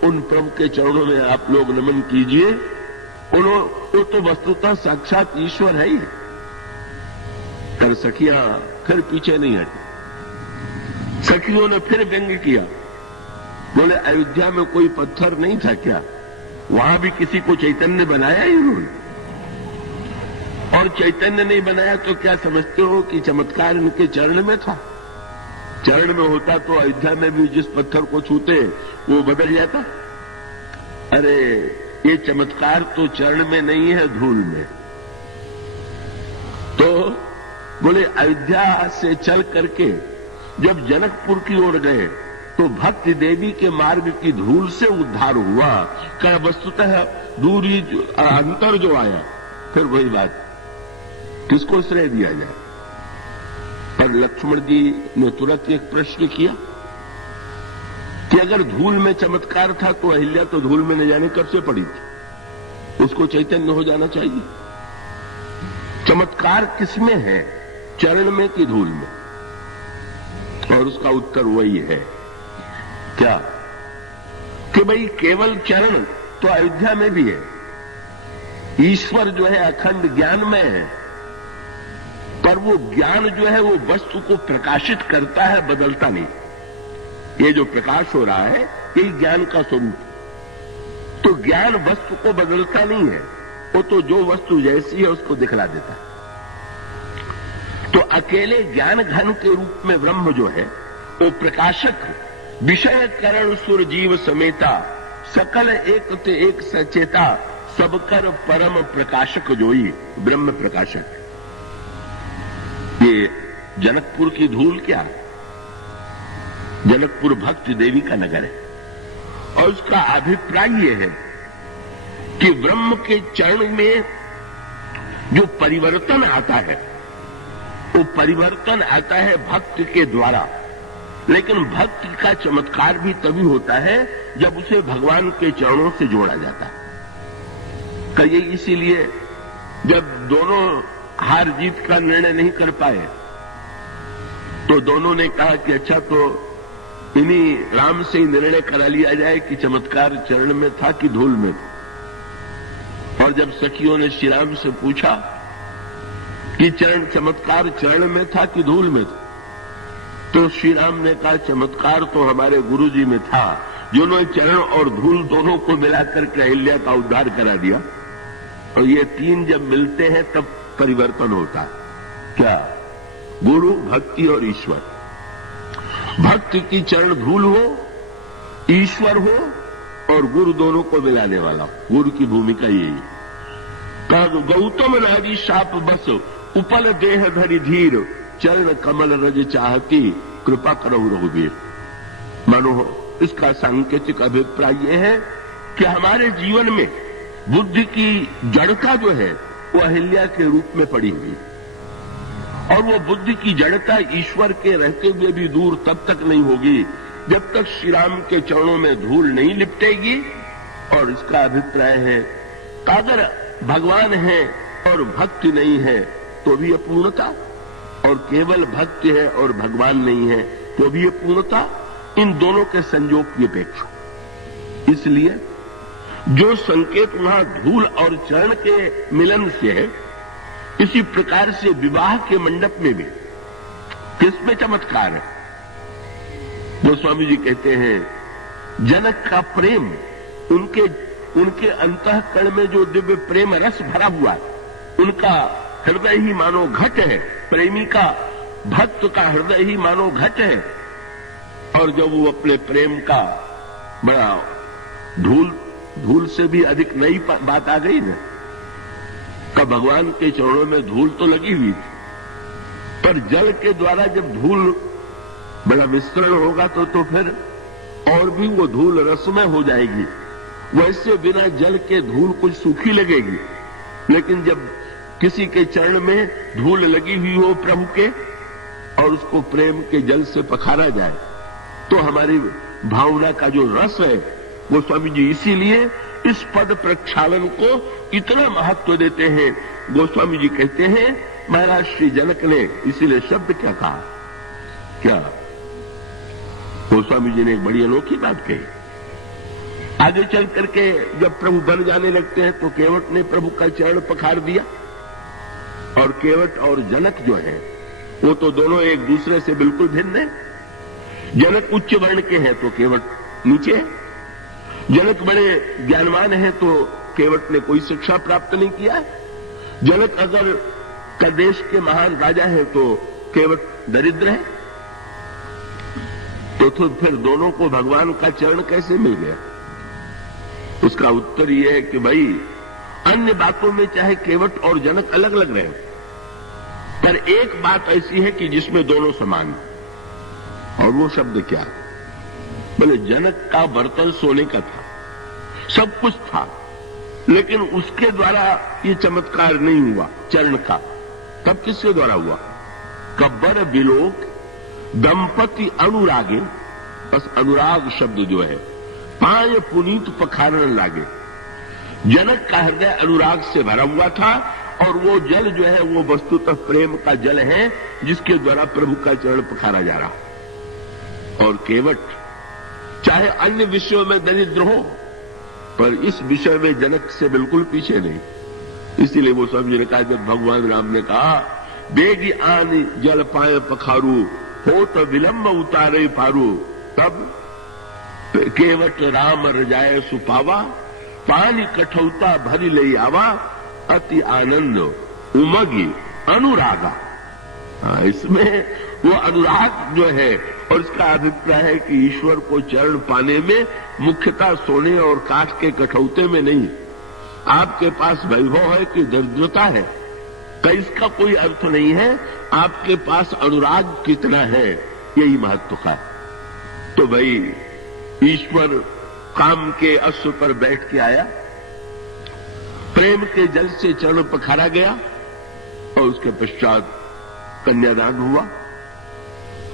उन प्रभु के चरणों में आप लोग नमन कीजिए। वो तो वस्तुतः साक्षात ईश्वर है ही। कर सखियां फिर पीछे नहीं हटी। सखियों ने फिर व्यंग किया, बोले अयोध्या में कोई पत्थर नहीं था क्या? वहां भी किसी को चैतन्य बनाया ही उन्होंने। और चैतन्य नहीं बनाया तो क्या समझते हो कि चमत्कार इनके चरण में था? चरण में होता तो अयोध्या में भी जिस पत्थर को छूते वो बदल जाता। अरे ये चमत्कार तो चरण में नहीं है, धूल में। तो बोले अयोध्या से चल करके जब जनकपुर की ओर गए तो भक्ति देवी के मार्ग की धूल से उद्धार हुआ। क्या वस्तुतः दूरी अंतर जो आया, फिर वही बात, किसको श्रेय दिया जाए? पर लक्ष्मण जी ने तुरंत एक प्रश्न किया कि अगर धूल में चमत्कार था तो अहिल्या तो धूल में न जाने कब से पड़ी थी, उसको चैतन्य हो जाना चाहिए। चमत्कार किसमें है, चरण में कि धूल में? और उसका उत्तर वही है, क्या कि भाई केवल चरण तो अयोध्या में भी है। ईश्वर जो है अखंड ज्ञानमय है, पर वो ज्ञान जो है वो वस्तु को प्रकाशित करता है, बदलता नहीं। ये जो प्रकाश हो रहा है यही ज्ञान का स्वरूप। तो ज्ञान वस्तु को बदलता नहीं है, वो तो जो वस्तु जैसी है उसको दिखला देता है। तो अकेले ज्ञान घन के रूप में ब्रह्म जो है वो प्रकाशक, विषय करण सुर जीव समेता, सकल एक ते एक सचेता, सबकर परम प्रकाशक जोई, ब्रह्म प्रकाशक। ये जनकपुर की धूल क्या है? जनकपुर भक्ति देवी का नगर है और उसका अभिप्राय यह है कि ब्रह्म के चरण में जो परिवर्तन आता है वो परिवर्तन आता है भक्ति के द्वारा। लेकिन भक्ति का चमत्कार भी तभी होता है जब उसे भगवान के चरणों से जोड़ा जाता है। कहिए इसीलिए जब दोनों हार जीत का निर्णय नहीं कर पाए तो दोनों ने कहा कि अच्छा तो इन्हीं राम से ही निर्णय करा लिया जाए कि चमत्कार चरण में था कि धूल में था। और जब सखियों ने श्री राम से पूछा कि चमत्कार चरण में था कि धूल में था, तो श्री राम ने कहा चमत्कार तो हमारे गुरुजी में था, जिन्होंने चरण और धूल दोनों को मिलाकर के अहिल्या का उद्धार करा दिया। और ये तीन जब मिलते हैं तब परिवर्तन होता है। क्या? गुरु, भक्ति और ईश्वर। भक्ति की चरण धूल हो, ईश्वर हो और गुरु दोनों को मिलाने वाला। गुरु की भूमिका यही। गौतम नारी शाप बस उपल देह धरि धीर, चरण कमल रज चाहती, कृपा करो रघुवीर। मानो इसका सांकेतिक अभिप्राय यह है कि हमारे जीवन में बुद्धि की जड़ता जो है वो अहिल्या के रूप में पड़ी हुई, और वो बुद्धि की जड़ता ईश्वर के रहते हुए भी दूर तब तक नहीं होगी जब तक श्री राम के चरणों में धूल नहीं लिपटेगी। और इसका अभिप्राय है अगर भगवान है और भक्ति नहीं है तो भी अपूर्णता, और केवल भक्ति है और भगवान नहीं है तो भी अपूर्णता। इन दोनों के संयोग की अपेक्षा, इसलिए जो संकेत वहां धूल और चरण के मिलन से है, इसी प्रकार से विवाह के मंडप में भी किसमें चमत्कार है? गोस्वामी जी कहते हैं जनक का प्रेम, उनके अंतःकरण में जो दिव्य प्रेम रस भरा हुआ, उनका हृदय ही मानो घट है। प्रेमी का, भक्त का हृदय ही मानो घट है। और जब वो अपने प्रेम का बड़ा धूल से भी अधिक नई बात आ गई ना, का भगवान के चरणों में धूल तो लगी हुई थी, पर जल के द्वारा जब धूल बड़ा मिश्रण होगा तो फिर और भी वो धूल रसमय हो जाएगी। वैसे बिना जल के धूल कुछ सूखी लगेगी, लेकिन जब किसी के चरण में धूल लगी हुई हो प्रभु के और उसको प्रेम के जल से पखारा जाए तो हमारी भावना का जो रस है वो स्वामी जी इसीलिए इस पद प्रक्षालन को इतना महत्व देते हैं। गोस्वामी जी कहते हैं महाराज श्री जनक ने इसीलिए शब्द क्या कहा, क्या गोस्वामी जी ने एक बड़ी अनोखी बात कही। आगे चल करके जब प्रभु बन जाने लगते हैं तो केवट ने प्रभु का चरण पखार दिया, और केवट और जनक जो है वो तो दोनों एक दूसरे से बिल्कुल भिन्न है। जनक उच्च वर्ण के हैं तो केवट नीचे है। जनक बड़े ज्ञानवान है तो केवट ने कोई शिक्षा प्राप्त नहीं किया। जनक अगर का देश के महान राजा है तो केवट दरिद्र है। तो फिर दोनों को भगवान का चरण कैसे मिल गया? उसका उत्तर यह है कि भाई अन्य बातों में चाहे केवट और जनक अलग अलग रहे, पर एक बात ऐसी है कि जिसमें दोनों समान, और वो शब्द क्या? बोले जनक का बर्तन सोने का था, सब कुछ था, लेकिन उसके द्वारा ये चमत्कार नहीं हुआ चरण का। तब किसके द्वारा हुआ? कब्बर विलोक दंपति अनुरागे, बस अनुराग शब्द जो है, पाय पुनीत पखारन लागे। जनक का हृदय अनुराग से भरा हुआ था और वो जल जो है वो वस्तुतः प्रेम का जल है जिसके द्वारा प्रभु का चरण पखारा जा रहा। और केवट चाहे अन्य विषयों में दरिद्र हो, पर इस विषय में जनक से बिल्कुल पीछे नहीं। इसीलिए वो स्वामी जी ने कहा, जब भगवान राम ने कहा बेगी आन जल पाए पखारू हो तो विलंब उतारे पारू, तब केवट राम रजाए सुपावा पानी कठौता भरी ले आवा अति आनंद उमगी अनुरागा। इसमें वो अनुराग जो है, और इसका अभिप्राय है कि ईश्वर को चरण पाने में मुख्यतः सोने और काठ के कठौते में नहीं, आपके पास वैभव है कि दरिद्रता है, तो इसका कोई अर्थ नहीं है। आपके पास अनुराग कितना है, यही महत्व का है। तो भाई ईश्वर काम के अश्व पर बैठ के आया, प्रेम के जल से चरण पखारा गया और उसके पश्चात कन्यादान हुआ।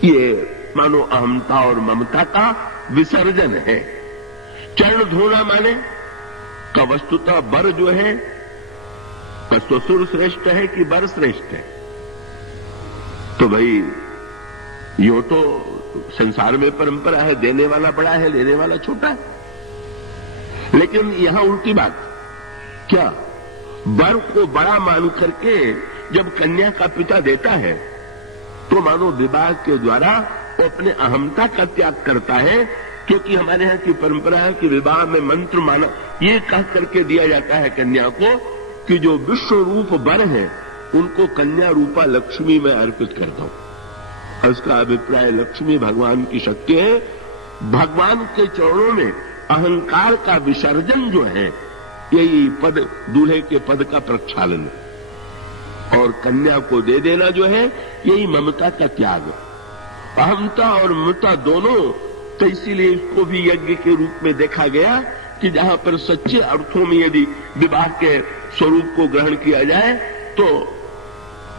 ये मानो अहमता और ममता का विसर्जन है। चरण धोना माने का वस्तुतः बर जो है ससुर श्रेष्ठ है कि बर श्रेष्ठ है? तो भाई यो तो संसार में परंपरा है, देने वाला बड़ा है, लेने वाला छोटा है। लेकिन यहां उल्टी बात, क्या वर को बड़ा मान करके जब कन्या का पिता देता है तो मानो विवाह के द्वारा वो अपने अहमता का त्याग करता है, क्योंकि हमारे यहां की परंपरा है कि विवाह में मंत्र माना ये कह करके दिया जाता है कन्या को कि जो विश्व रूप वर है उनको कन्या रूपा लक्ष्मी में अर्पित कर दो। उसका अभिप्राय लक्ष्मी भगवान की शक्ति है। भगवान के चरणों में अहंकार का विसर्जन जो है, यही पद दूल्हे के पद का प्रक्षालन है। और कन्या को दे देना जो है, यही ममता का त्याग। अहमता और ममता दोनों, तो इसीलिए इसको भी यज्ञ के रूप में देखा गया कि जहां पर सच्चे अर्थों में यदि विवाह के स्वरूप को ग्रहण किया जाए तो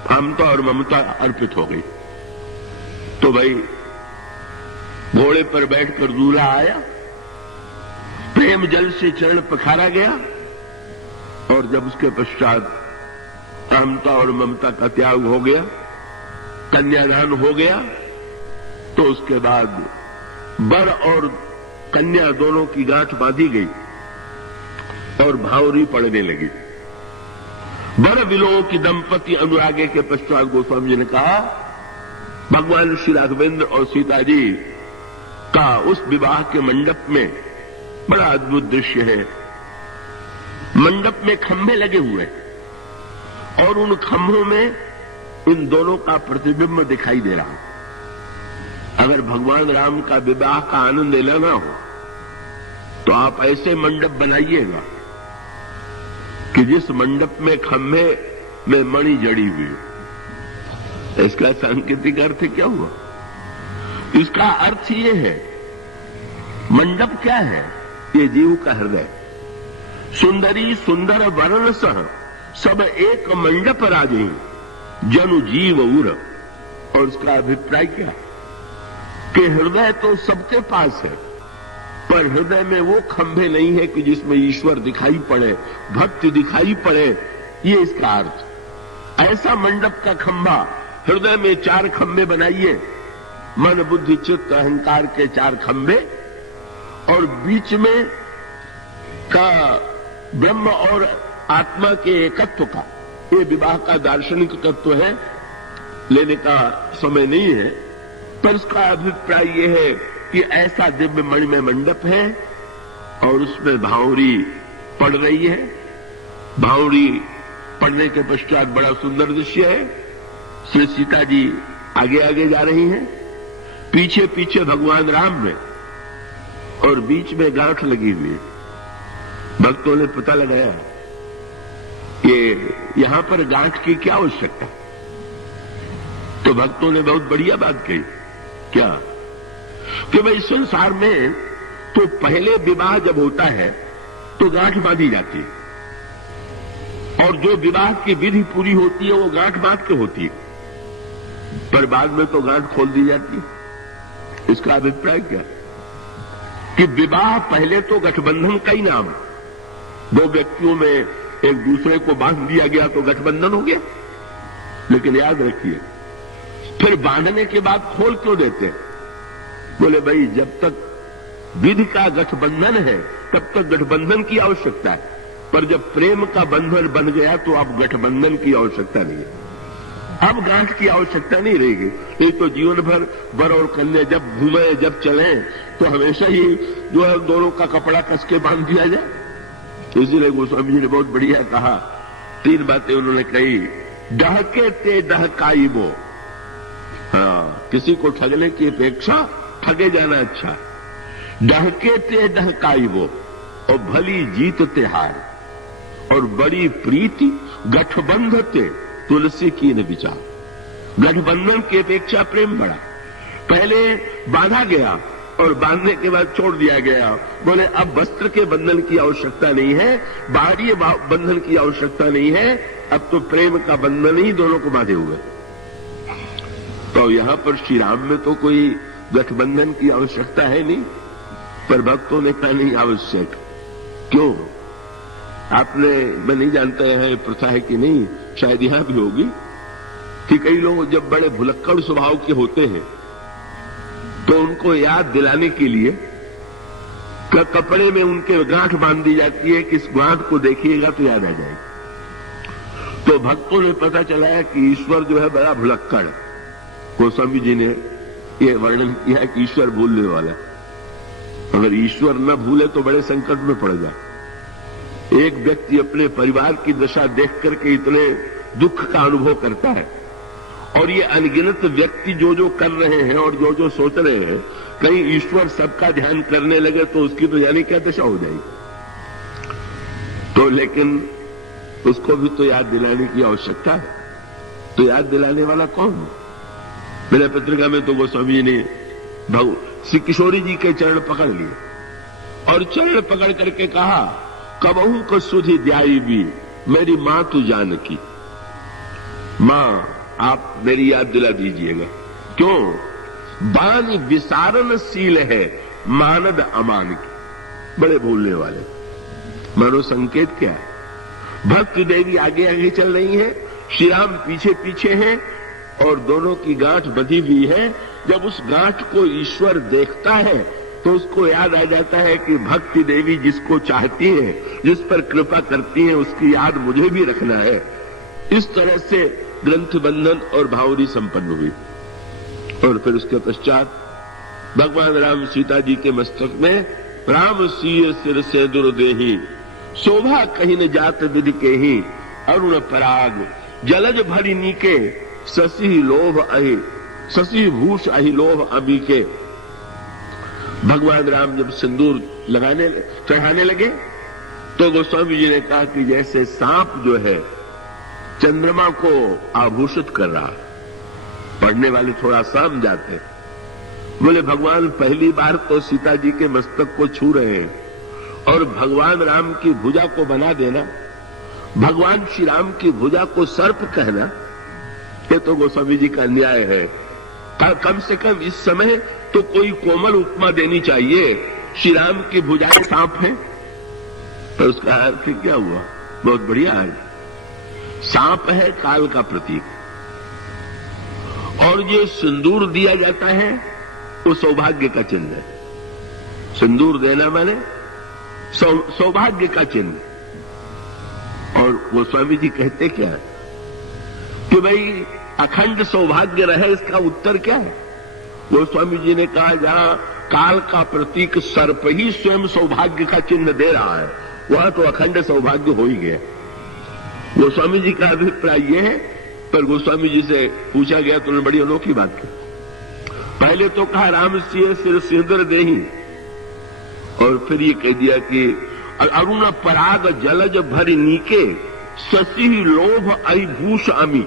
अहमता और ममता अर्पित हो गई। तो भाई घोड़े पर बैठकर दूल्हा आया, प्रेम जल से चरण पखारा गया, और जब उसके पश्चात अहमता और ममता का त्याग हो गया, कन्यादान हो गया, तो उसके बाद वर और कन्या दोनों की गांठ बांधी गई और भावरी पड़ने लगी। वर विलोक की दंपति अनुरागे के पश्चात गोस्वामी जी ने कहा, भगवान श्री राघवेंद्र और सीता जी का उस विवाह के मंडप में बड़ा अद्भुत दृश्य है। मंडप में खंभे लगे हुए और उन खंभों में इन दोनों का प्रतिबिंब दिखाई दे रहा। अगर भगवान राम का विवाह का आनंद लेना हो तो आप ऐसे मंडप बनाइएगा कि जिस मंडप में खंभे में मणि जड़ी हुई। इसका सांकेतिक अर्थ क्या हुआ? इसका अर्थ ये है, मंडप क्या है? ये जीव का हृदय। सुंदरी सुंदर वर्ण सह सब एक मंडप राजे जनु जीव उर। और उसका अभिप्राय क्या कि हृदय तो सबके पास है, पर हृदय में वो खंभे नहीं है कि जिसमें ईश्वर दिखाई पड़े, भक्ति दिखाई पड़े। ये इसका अर्थ। ऐसा मंडप का खंभा, हृदय में 4 खंभे बनाइए, मन बुद्धि चित्त अहंकार के 4 खंभे, और बीच में का ब्रह्म और आत्मा के एकत्व का, ये विवाह का दार्शनिक तत्व है, लेने का समय नहीं है, पर इसका अभिप्राय यह है कि ऐसा दिव्य मणिमय मंडप है और उसमें भावरी पड़ रही है। भावरी पड़ने के पश्चात बड़ा सुंदर दृश्य है। श्री सीता जी आगे आगे जा रही हैं, पीछे पीछे भगवान राम में, और बीच में गांठ लगी हुई है। भक्तों ने पता लगाया कि यहां पर गांठ की क्या आवश्यकता, तो भक्तों ने बहुत बढ़िया बात कही। क्या कि भाई संसार में तो पहले विवाह जब होता है तो गांठ बांधी जाती है, और जो विवाह की विधि पूरी होती है वो गांठ बांध के होती है, पर बाद में तो गांठ खोल दी जाती है। इसका अभिप्राय क्या कि विवाह पहले तो गठबंधन का ही नाम, 2 व्यक्तियों में एक दूसरे को बांध दिया गया तो गठबंधन हो गया। लेकिन याद रखिए, फिर बांधने के बाद खोल क्यों देते हैं? बोले भाई जब तक विधि का गठबंधन है तब तक गठबंधन की आवश्यकता है, पर जब प्रेम का बंधन बन गया तो अब गठबंधन की आवश्यकता नहीं है, अब गांठ की आवश्यकता नहीं रहेगी। नहीं तो जीवन भर वर और कन्या जब घूमे जब चले तो हमेशा ही जो है दोनों का कपड़ा कस के बांध दिया जाए। इसीलिए गोस्वामी जी ने बहुत बढ़िया कहा, 3 बातें उन्होंने कही। डहके ते डहकाई वो, हाँ, किसी को ठगने की अपेक्षा ठगे जाना अच्छा। डहके ते डहकाई वो, और भली जीतते हार, और बड़ी प्रीति गठबंधते तुलसी की न विचार। गठबंधन की अपेक्षा प्रेम बड़ा। पहले बांधा गया और बांधने के बाद छोड़ दिया गया। बोले अब वस्त्र के बंधन की आवश्यकता नहीं है, बाहरी बंधन की आवश्यकता नहीं है, अब तो प्रेम का बंधन ही दोनों को बांधे हुए। तो यहां पर श्री राम में तो कोई गठबंधन की आवश्यकता है नहीं, पर भक्तों ने कहा नहीं आवश्यक। क्यों? आपने, मैं नहीं जानता है प्रथा है कि नहीं, शायद यहां भी होगी, कि कई लोग जब बड़े भुलक्कड़ स्वभाव के होते हैं तो उनको याद दिलाने के लिए कपड़े में उनके गांठ बांध दी जाती है कि इस गांठ को देखिएगा तो याद आ जाएगी। तो भक्तों ने पता चलाया कि ईश्वर जो है बड़ा भुलक्कड़। गोस्वामी जी ने यह वर्णन किया कि ईश्वर भूलने वाला, अगर ईश्वर न भूले तो बड़े संकट में पड़ जाए। एक व्यक्ति अपने परिवार की दशा देख करके इतने दुख का अनुभव करता है, और ये अनगिनत व्यक्ति जो जो कर रहे हैं और जो जो सोच रहे हैं, कहीं ईश्वर सबका ध्यान करने लगे तो उसकी तो यानी क्या दशा हो जाएगी। तो लेकिन उसको भी तो याद दिलाने की आवश्यकता है। तो याद दिलाने वाला कौन? मेरे पत्रिका में तो गोस्वामी जी ने श्री किशोरी जी के चरण पकड़ लिए और चरण पकड़ करके कहा, कबहू को सुधि द्याई भी मेरी मां तू जानकी। मां आप मेरी याद दिला दीजिएगा। क्यों? बानी विसारणशील है मानद अमान की। बड़े भूलने वाले। मानो संकेत क्या है? भक्त देवी आगे आगे चल रही है, श्री राम पीछे पीछे हैं और दोनों की गांठ बंधी हुई है। जब उस गांठ को ईश्वर देखता है तो उसको याद आ जाता है कि भक्ति देवी जिसको चाहती है, जिस पर कृपा करती है, उसकी याद मुझे भी रखना है। इस तरह से ग्रंथ बंधन और भावरी संपन्न हुई। और फिर उसके पश्चात भगवान राम सीता जी के मस्तक में राम सीय सिर से दुर्देही शोभा कहीं न जात विधि के ही अरुण पराग जलज भरी नीके शशि लोभ अहि शशि भूष अहि लोभ अभी के। भगवान राम जब सिंदूर चढ़ाने लगे तो गोस्वामी जी ने कहा कि जैसे सांप जो है चंद्रमा को आभूषित कर रहा, पढ़ने वाले थोड़ा साम जाते बोले भगवान पहली बार तो सीता जी के मस्तक को छू रहे हैं और भगवान राम की भुजा को बना देना, भगवान श्री राम की भुजा को सर्प कहना, ये तो गोस्वामी जी का न्याय है। कम से कम इस समय तो कोई कोमल उपमा देनी चाहिए। श्री राम की भुजाएं सांप है, तो उसका अर्थ क्या हुआ? बहुत बढ़िया है। सांप है काल का प्रतीक, और ये सिंदूर दिया जाता है वो सौभाग्य का चिन्ह है। सिंदूर देना माने सौभाग्य का चिन्ह। और गोस्वामी जी कहते क्या है कि भाई अखंड सौभाग्य रहे, इसका उत्तर क्या है? गोस्वामी जी ने कहा जहां काल का प्रतीक सर्प ही स्वयं सौभाग्य का चिन्ह दे रहा है, वहां तो अखंड सौभाग्य हो ही गया। गोस्वामी जी का अभिप्राय यह है, पर गोस्वामी जी से पूछा गया तो उन्होंने बड़ी अनोखी बात की। पहले तो कहा राम सिर सिंदूर देही, और फिर ये कह दिया कि अरुण पराग जलज भरि नीके शशि लोभ अभिभूष अमी।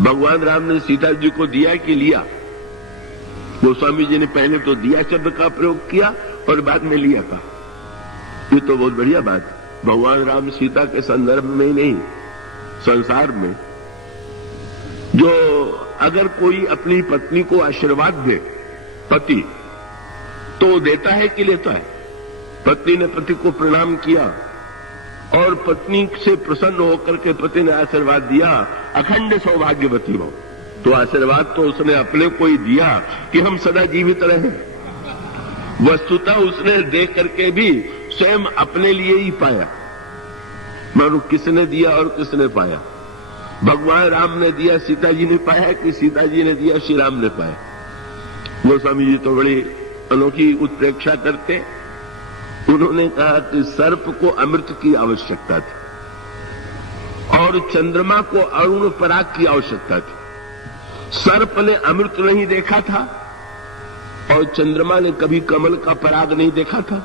भगवान राम ने सीता जी को दिया कि लिया? गोस्वामी जी ने पहले तो दिया शब्द का प्रयोग किया और बाद में लिया कहा। ये तो बहुत बढ़िया बात। भगवान राम सीता के संदर्भ में ही नहीं, संसार में जो अगर कोई अपनी पत्नी को आशीर्वाद दे, पति, तो देता है कि लेता है? पत्नी ने पति को प्रणाम किया और पत्नी से प्रसन्न होकर के पति ने आशीर्वाद दिया, अखंड सौभाग्यवती हो, तो आशीर्वाद तो उसने अपने को ही दिया कि हम सदा जीवित रहे। वस्तुतः उसने दे करके भी स्वयं अपने लिए ही पाया। मानो किसने दिया और किसने पाया? भगवान राम ने दिया, सीता जी ने पाया, कि सीता जी ने दिया, श्री राम ने पाया? गोस्वामी जी तो बड़ी अनोखी उत्प्रेक्षा करते। उन्होंने कहा कि सर्प को अमृत की आवश्यकता थी और चंद्रमा को अरुण पराग की आवश्यकता थी। सर्प ने अमृत नहीं देखा था और चंद्रमा ने कभी कमल का पराग नहीं देखा था,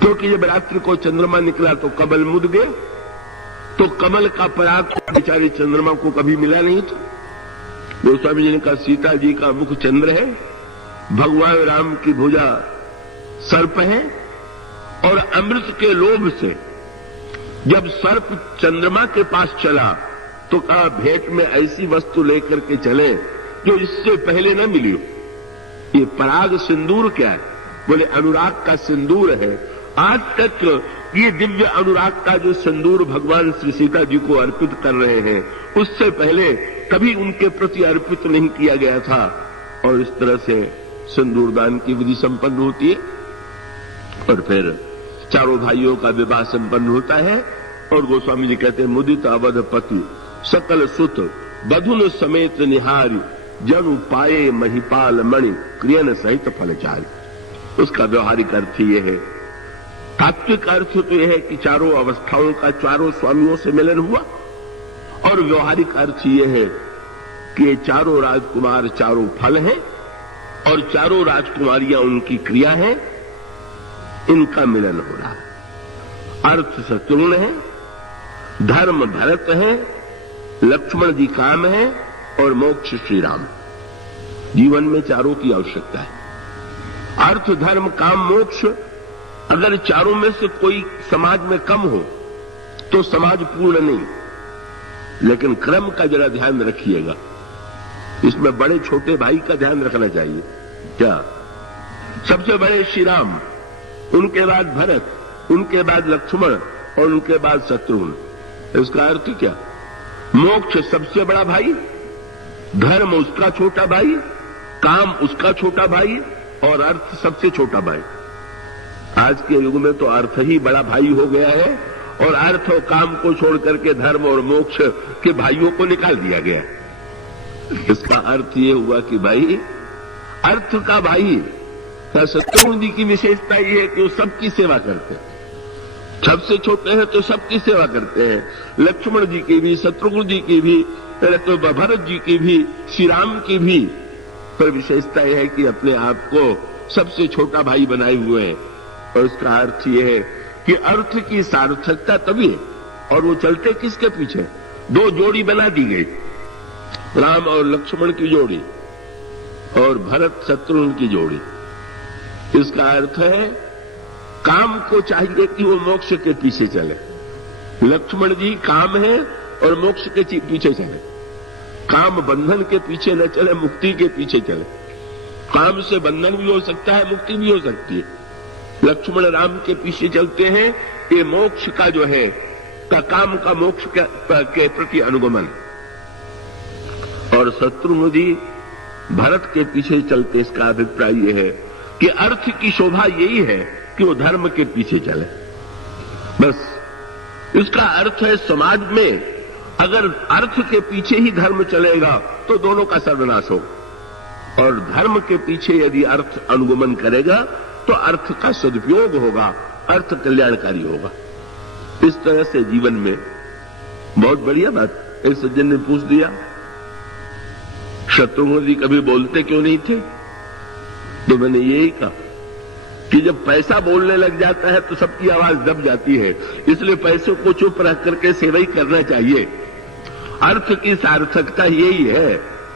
क्योंकि जब रात्रि को चंद्रमा निकला तो कमल मुद गए, तो कमल का पराग बेचारे चंद्रमा को कभी मिला नहीं था। गोस्वामी जी ने कहा सीता जी का मुख चंद्र है, भगवान राम की भुजा सर्प है, और अमृत के लोभ से जब सर्प चंद्रमा के पास चला तो कहा भेंट में ऐसी वस्तु लेकर के चले जो इससे पहले न मिली हो। ये पराग सिंदूर क्या है? बोले अनुराग का सिंदूर है। आज तक ये दिव्य अनुराग का जो सिंदूर भगवान श्री सीता जी को अर्पित कर रहे हैं, उससे पहले कभी उनके प्रति अर्पित नहीं किया गया था। और इस तरह से सिंदूर दान की विधि संपन्न होती है और फिर चारों भाइयों का विवाह संपन्न होता है। और गोस्वामी जी कहते हैं मुदित अवध पति सकल सुत बधुन समेत निहारी जनु पाए महिपाल मणि क्रियन सहित फलचारी। उसका व्यवहारिक अर्थ ये है। तात्विक अर्थ तो यह है कि चारों अवस्थाओं का चारों स्वामियों से मिलन हुआ, और व्यवहारिक अर्थ ये है कि ये चारों राजकुमार चारों फल हैं और चारों राजकुमारियां उनकी क्रिया है, इनका मिलन हो रहा है। अर्थ शत्रुघ्न है, धर्म भरत है, लक्ष्मण जी काम है और मोक्ष श्री राम। जीवन में चारों की आवश्यकता है। अर्थ धर्म काम मोक्ष, अगर चारों में से कोई समाज में कम हो तो समाज पूर्ण नहीं। लेकिन क्रम का जरा ध्यान रखिएगा, इसमें बड़े छोटे भाई का ध्यान रखना चाहिए। क्या? सबसे बड़े श्री राम, उनके बाद भरत, उनके बाद लक्ष्मण और उनके बाद शत्रुघ्न। इसका अर्थ क्या? मोक्ष सबसे बड़ा भाई, धर्म उसका छोटा भाई, काम उसका छोटा भाई और अर्थ सबसे छोटा भाई। आज के युग में तो अर्थ ही बड़ा भाई हो गया है और अर्थ और काम को छोड़ करके धर्म और मोक्ष के भाइयों को निकाल दिया गया। इसका अर्थ ये हुआ कि भाई अर्थ का भाई शत्रुघ्न जी की विशेषता ये है कि वो सबकी सेवा करते हैं। सबसे छोटे हैं तो सबकी सेवा करते हैं। लक्ष्मण जी की भी, शत्रुघ्न जी की भी, तो भरत जी की भी, श्री राम की भी। पर विशेषता यह है कि अपने आप को सबसे छोटा भाई बनाए हुए हैं। और उसका अर्थ यह है कि अर्थ की सार्थकता तभी है। और वो चलते किसके पीछे? दो जोड़ी बना दी गई, राम और लक्ष्मण की जोड़ी। और भरत शत्रुघ्न की जोड़ी। इसका अर्थ है काम को चाहिए कि वो मोक्ष के पीछे चले। लक्ष्मण जी काम है और मोक्ष के पीछे चले। काम बंधन के पीछे न चले, मुक्ति के पीछे चले। काम से बंधन भी हो सकता है, मुक्ति भी हो सकती है। लक्ष्मण राम के पीछे चलते हैं, ये मोक्ष का जो है का काम का मोक्ष के प्रति अनुगमन। और शत्रुघ्न जी भरत के पीछे चलते, इसका अभिप्राय यह है कि अर्थ की शोभा यही है कि वो धर्म के पीछे चले। बस इसका अर्थ है समाज में अगर अर्थ के पीछे ही धर्म चलेगा तो दोनों का सर्वनाश होगा, और धर्म के पीछे यदि अर्थ अनुगमन करेगा तो अर्थ का सदुपयोग होगा, अर्थ कल्याणकारी होगा। इस तरह से जीवन में बहुत बढ़िया बात। एक सज्जन ने पूछ दिया, शत्रुघ्न जी कभी बोलते क्यों नहीं थे? तो मैंने यही कहा कि जब पैसा बोलने लग जाता है तो सबकी आवाज दब जाती है, इसलिए पैसों को चुप रख करके सेवा ही करना चाहिए। अर्थ की सार्थकता यही है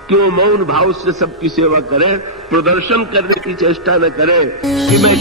कि वो मौन भाव से सबकी सेवा करे, प्रदर्शन करने की चेष्टा न करे कि मैं